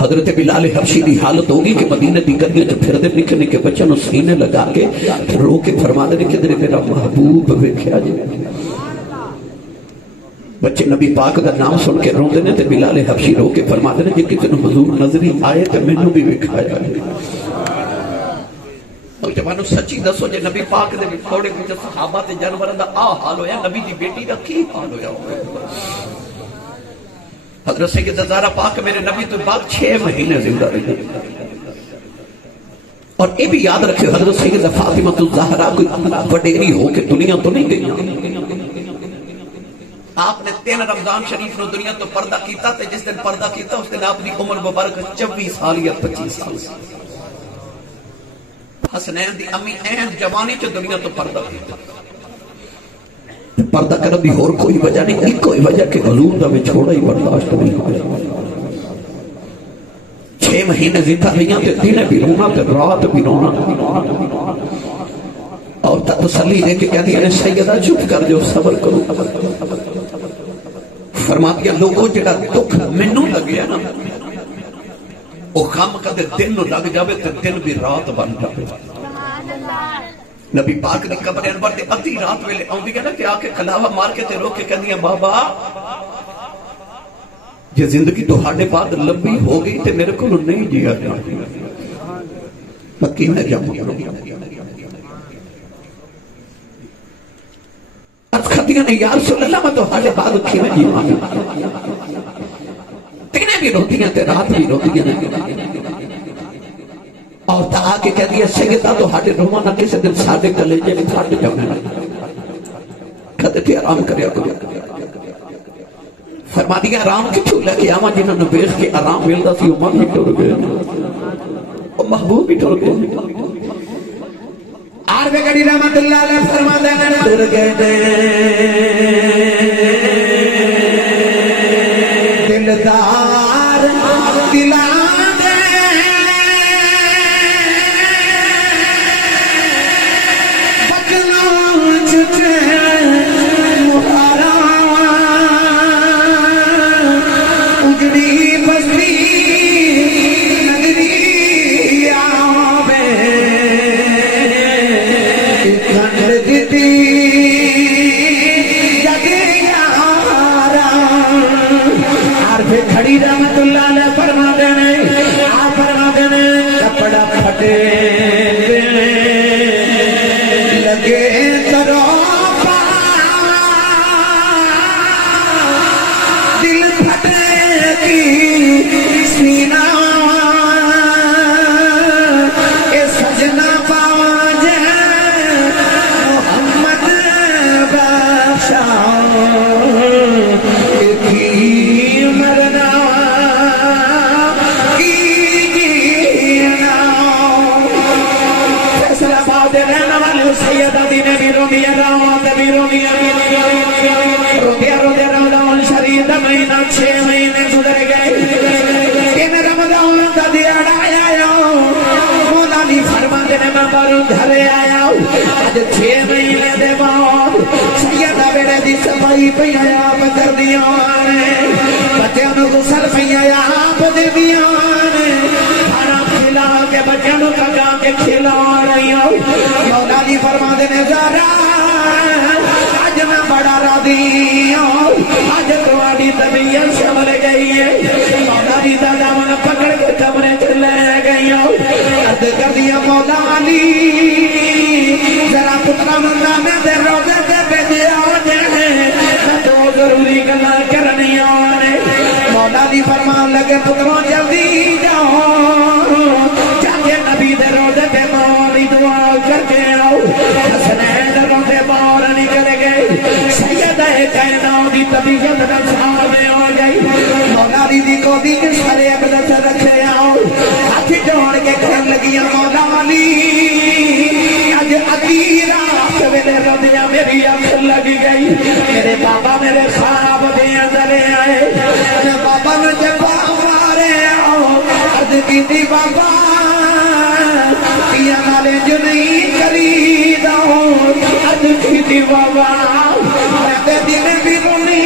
حضرت بلال حبشی دی حالت ہوگی کہ مدینے دی گلیاں چ پھردے نکے نکے بچوں نو سینے لگا کے رو کے فرماتے نے کدھر میرا محبوب ویکھیا جی بچے نبی پاک دا نام سن کے روندے نے تے بلال حبشی رو کے فرماتے نے جے کسے نو حضور نظری آئے تے مینوں بھی ویکھایا جائے اور جوانو سچی دسو جے نبی پاک دے تھوڑے کچھ صحابہ تے جانوراں دا آ حال ہویا نبی دی بیٹی دا کی حال ہویا حضرت سید زہرا پاک میرے نبی تو بعد 6 مہینے زندہ رہی اور یہ بھی یاد رکھے حضرت سید فاطمہ الزہرا کوئی وڈیری ہو کے دنیا تو نہیں گئی آپ نے 3 رمضان شریف نو دنیا تو پردہ کیتا تے جس دن پردہ کیتا اس دن اپنی عمر مبارک 24 سال یا 25 سال حسنین دی امی این جوانی چ دنیا تو پردہ کیتا پردہ کرن دی اور کوئی وجہ نہیں ایک کوئی وجہ کہ حضور دا وچھوڑا ہی برداشت نہیں ہویا 6 مہینے زندہ رہیاں تے دن بھی رونا تے رات بھی رونا اور تسلی دے کے کہتی ہے سیدہ چپ کر جو صبر کرو فرماتی ہے لوگوں جڑا دکھ منوں لگیا نا وہ کام کدے دن لگ جاوے تے دن بھی رات بن جاوے. نبی پاک نے قبر انور تے ادھی رات ویلے آندی ہے نا کہ آ کے کلاوا مار کے تے رو کے کہندی ہے بابا یہ زندگی تو ہاڈے بعد لمبی ہو گئی تے میرے کو نہیں جیا جانا. مکی میں جاؤں کھتیاں نے یا رسول اللہ میں تو ہاڈے بعد کھیویں جیواں تینے بھی روتی ہیں تے رات بھی روتی ہیں. اور تا آکے کہہ دیا سیدہ تو ہاڈے روما نہ کسی دن ساڈے کلیجے میں پھٹ جانے کہتے تھے آرام کریا کریا. فرما دیا آرام کتوں لے کے آواں جنہوں نے بیش کے آرام ملتا سی عمر بھی ٹر گئے اور محبوب بھی ٹر گئے. عارف گڑی رحمت اللہ علیہ فرما دینے ٹر گئے دلدار دلان رحمت اللہ علیہ فرما دینے آپ فرما دینے کپڑا پھٹے لگے کرو دل پھٹے کی سینہ اے سجنا پاج محمد بادشاہ سیدہ دینے بھی رومیا راوات بھی رومیا رومیا رومیا رمضان شریف مہینہ 6 مہینے گزر گئے کہ میں رمضان کا دیاڑا آیا مولا علی فرما دینے میں باروں گھرے آیا آج 6 مہینے دے بعد سیدہ بیڑے دی صفائی پہ آیا کر دیا بچوں کو غسل پہ آیا دے دیا کھانا کھلا کے بچوں کا گا کے کھلا رہی ہوں مولا علی فرما دینے زارا آج میں بڑا راضی ہوں آج تمہاری طبیعت سنبھل گئی ہے مولا علی دا دامن پکڑ کے کمرے چ لے گئی ہوں عرض کر دیا مولا علی ذرا پترا مندا میں دے روزے تے بھیجیا جے میں تو ضروری گلاں کرنی آنے مولا علی فرمان لگے پتروں جلدی جاؤ جا کے نبی دے روزے تے مولی دعا کر کے آؤ حسنین روزے باہر نکل گئے سیدہ کائنات دی طبیعت میں سامنے آ گئی مولا علی دی کو دی کے سارے اقدس رکھے آؤ ہاتھ جوڑ کے کہنے لگیاں مولا علی آج ادھی رات ویلے رضیاں میری آنکھ لگ گئی میرے بابا میرے خواب دے اندر آئے میں بابا نے جب مارے آؤ عرض کی تھی بابا کیا نالے جو نہیں کری داؤ عرض کی تھی بابا میں تے دن بھی رونی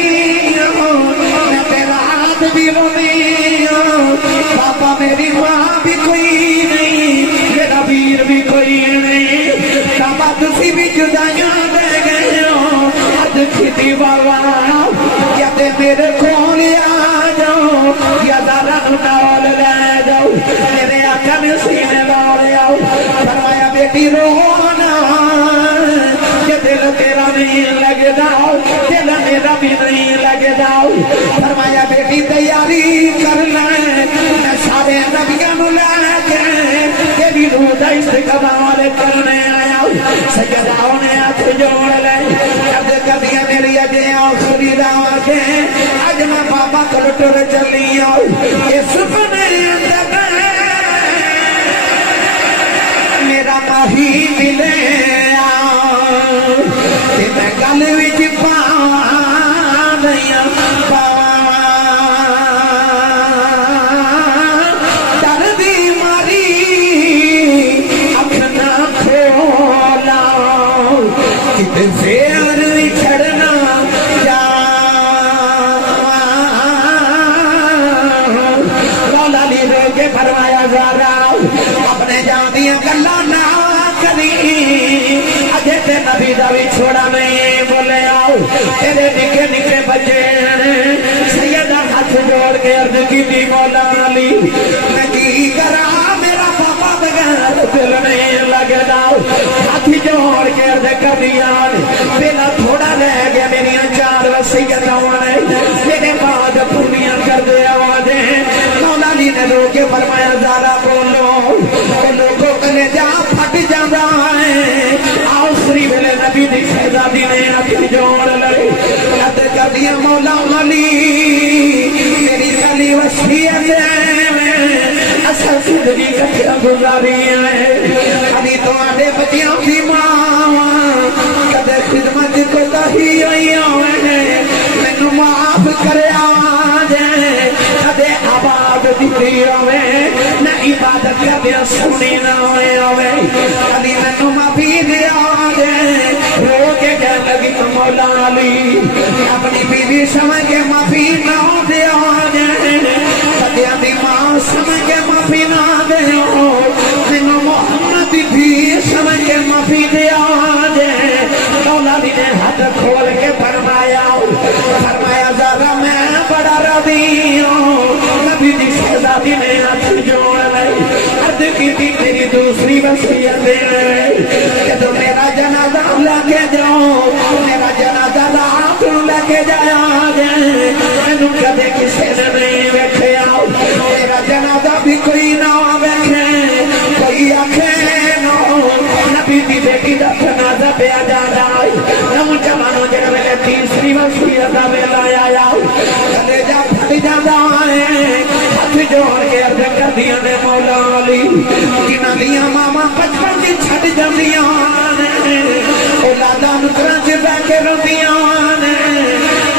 ہوں میں تے رات بھی رونی ہوں بابا میری ماں بھی کوئی نہیں میرا ویر بھی کوئی نہیں بابا تسی بھی جدائیاں دے گئے ہو عرض کی تھی بابا کیا تے میرے کھول آ جاؤ یا ذرا نال لے جاؤ میرے آقا میں سینے لال آؤ فرمایا بیٹی رونا کہ دل تیرا نہیں لگ جاؤ دل میرا بھی نہیں لگ جاؤ فرمایا بیٹی تیاری کر لیں میں سارے نبیوں لے کے تیری روح دا استقبال کرنے آیا سجداؤں نے ہاتھ جوڑ لے عرض کر دیا میری اجے آخری دعوت ہے آج میں بابا کو ٹر چلی آؤں یہ سپنے اندر میرا ماہی ملے تے میں گل وچ پاواں نہیں پاواں ڈر دی ماری اکھ نہ کھولا کتے زہر نہیں چھڑنا جا مولا علی رو کے فرما نبی دا بھی چھوڑا نہیں بولے آؤ تیرے نکے نکے بچے سیدہ ہاتھ جوڑ کے عرض کی تھی مولا علی میں کی کرا میرا پاپا بغیر دل نہیں لگتا ہاتھ جوڑ کے عرض کر دیا میرا تھوڑا رہ گیا میری 4 وصیتاں نے میرے بعد پوریاں کر دے آوازیں مولا علی نے رو کے فرمایا زارا بولو لوگوں کنے جا پھٹ جانا ہے آؤ سری ویلے نبی دی شہزادی نے اپنی جوڑ لڑی عرض کر دیا مولا علی میری خالی وصیت ہے اصل زندگی کٹھیا گزاری ہے علی تو آدھے بچیاں کی ماں کدے خدمت کو تہی ہوئی ہوئے مینوں معاف کرے آجے کدے آباد دیتی ہوئے نہ عبادت کردے سنی نہ ہوئے علی مینوں معافی دے آجے رو کے کہنے لگی مولا علی اپنی بیوی سمجھ کے معافی نہ دے آجے کدیاں دی ماں سمجھ کے معافی نہ دے مینوں محمد بھی سمجھ کے معافی دے آجے مولا علی نے ہاتھ کھول کے فرمایا زیادہ میں بڑا راضی ہوں نبی دی شہزادی نے ہاتھ جوڑ لئی عرض کی تھی تیری دوسری وصیت ہے کہ تو میرا جنازہ لے کے جاؤ میرا جنازہ رات لے کے جایا جائے مینوں کدے کسی نے نہیں ویکھے آؤ میرا جنازہ بھی کوئی نہ ویکھے کوئی آکھے نبی دی بیٹی دا جنازہ پہ آ جانا نوجوانوں جڑے ویلے تیسری وصیت دا ویلا آیا کدے جا پھٹ جانا ہے ہاتھ جوڑ کے عرض کر دیا نے مولا علی جنہاں دیاں ماواں بچپن دی چھڈ جاندیاں نے اولاداں نوں گھراں وچ بیٹھ کے روندیاں نے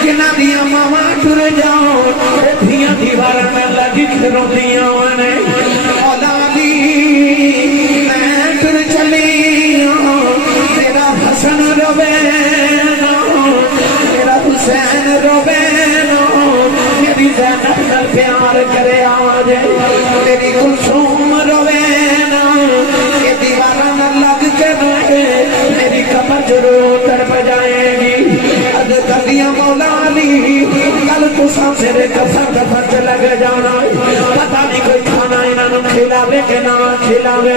جنہاں دیاں ماواں ٹر جاؤ دھیاں دیواراں میں لگ کے روندیاں نے مولا علی میں ٹر چلی میرا حسن روے میرا حسین روے میری زینب نال پیار کرے آجے میری کلثوم روے یہ دیواراں نال لگ کے روے میری قبر ضرور تڑپ جائے گی عرض کر دیا مولا علی کل تساں میرے کفن دفن سے لگ جانا پتہ نہیں کوئی کھانا انہاں نوں کھلاوے کہ نہ کھلاوے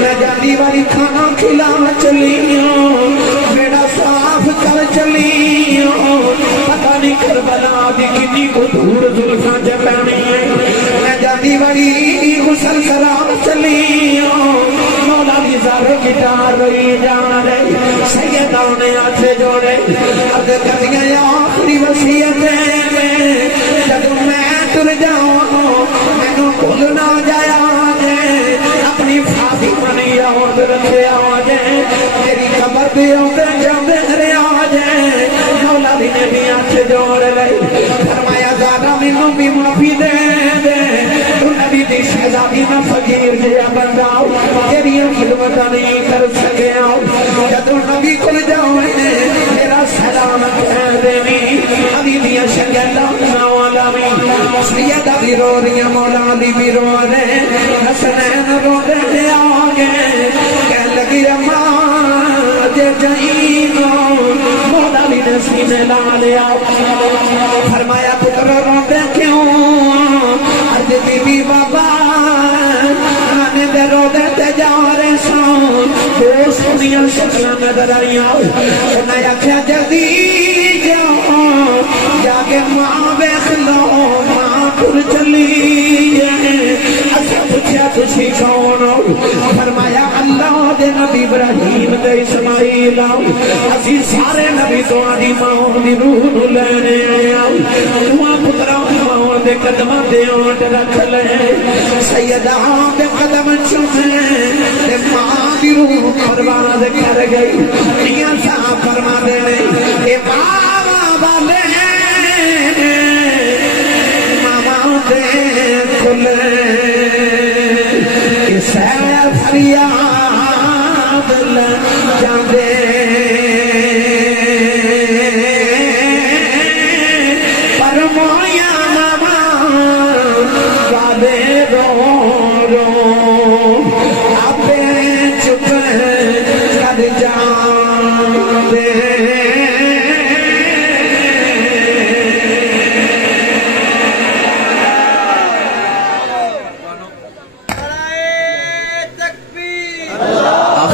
میں جاندی والی کھانا کھلاوا چلی ہوں میرا صاف کر چلی ہوں پتہ نہیں کربلا دی کتنی کو دھوڑ زلفاں چ پانی ہے میں جاندی والی غسل کرا چلی ہوں مولا دی زارو گٹار روئی جا رہی سیداں نے ہاتھ جوڑے عرض کر دیا آخری وصیت ہے جب میں ٹر جاؤں مینوں بھول نہ جایا جے اپنی فاطمہ نے یاد رکھیا جے تیری قبر پہ آندے جاندے رہیا جے مولا علی نے بھی ہاتھ جوڑ لئی فرمایا زیادہ مینوں بھی معافی دے دے تو نبی دی شہزادی میں فقیر جیا بندہ تیریاں خدمتاں نہیں کر سکیا جدوں نبی کول جاؤں میرا سلام کہہ دینی علی دیا شنگلاں نوالا میں سیدہ بھی رو رہی مولا علی بھی رو رہے حسنین رو رہے آگے کہہ لگی اماں دے جائینو مولا علی نے سینے لا لیا فرمایا پتر رو دے کیوں عرض بی بی بابا آنے دے رو دے تے جا رہے سو دوست دنیا شکلہ نظر آئیاں انہیں آکھیا جلدی جاؤ جا کے ماں بیخ لو ماں ٹر چلی اچھا پوچھا تسی کون ہو فرمایا اللہ دے نبی ابراہیم دے اسماعیل اسی سارے نبی تو آدھی ماں دی روح نو لینے دعا پترا ماں دے قدمہ دے آنٹ رکھ لے سیدہ دے قدم چومے دے ماں دی روح پرواز کر گئی دنیا سا فرما دے اے بابا والے ماما دے کھلے سیر فریاد جاندے پر مویا ماما والے رو رو آپ چپ کر جان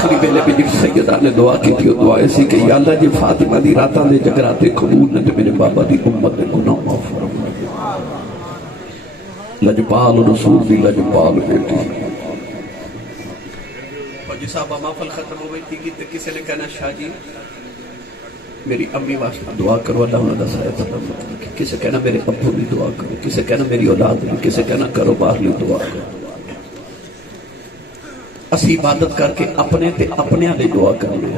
آخری ویلے بھی جب سیدہ نے دعا کی تھی دعا ایسی کہ یا اللہ جی فاطمہ دی راتاں دے جگراتے قبول نے تو میرے بابا دی امت نے گناہ معاف فرما لجپال رسول دی لجپال بیٹی اور جس صاحبہ محفل ختم ہو گئی تھی کہ کسی نے کہنا شاہ جی میری امی واسطے دعا کرو اللہ انہوں نے دسایا کسی کہنا میرے ابو بھی دعا کرو کسی کہنا میری اولاد بھی کسی کہنا کرو باہر لی دعا کرو اسی عبادت کر کے اپنے تے اپنے آلے دعا کرنے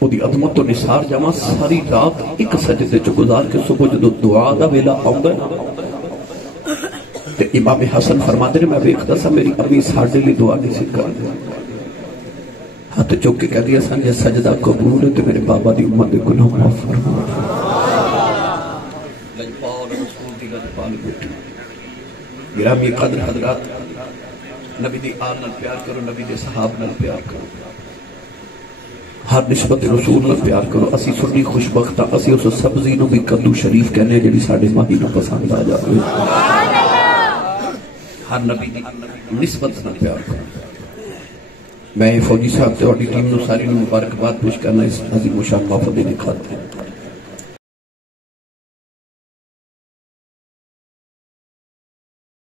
وہ دی عظمت و نثار جمع ساری رات ایک سجدے چو گزار کے صبح جدو دعا دا ویلا آؤں گا تے امام حسن فرما دے میں بیختا سا میری امی ساڑھے لی دعا کسی کر دے ہاتھ چوک کے کہہ دیا سنجھے سجدہ قبول ہے تو میرے بابا دی امت دے گناہ معاف فرما لجپال رسول دی لجپال بیٹی گرامی قدر حضرات نبی دی آل نال پیار کرو نبی دی صحاب نال پیار کرو ہر نسبت رسول نال پیار کرو اسی سنی خوشبختہ اسی اس سبزی نو بھی کدو شریف کہنے جڑی ساڑھے ماہی نو پسند آ جاتے ہر نبی دی نسبت نال پیار کرو میں فوجی صاحب تے اور ٹیم نو ساری نو مبارکباد پیش کرنا اس عظیم و شان محفل دینے کھاتے ہیں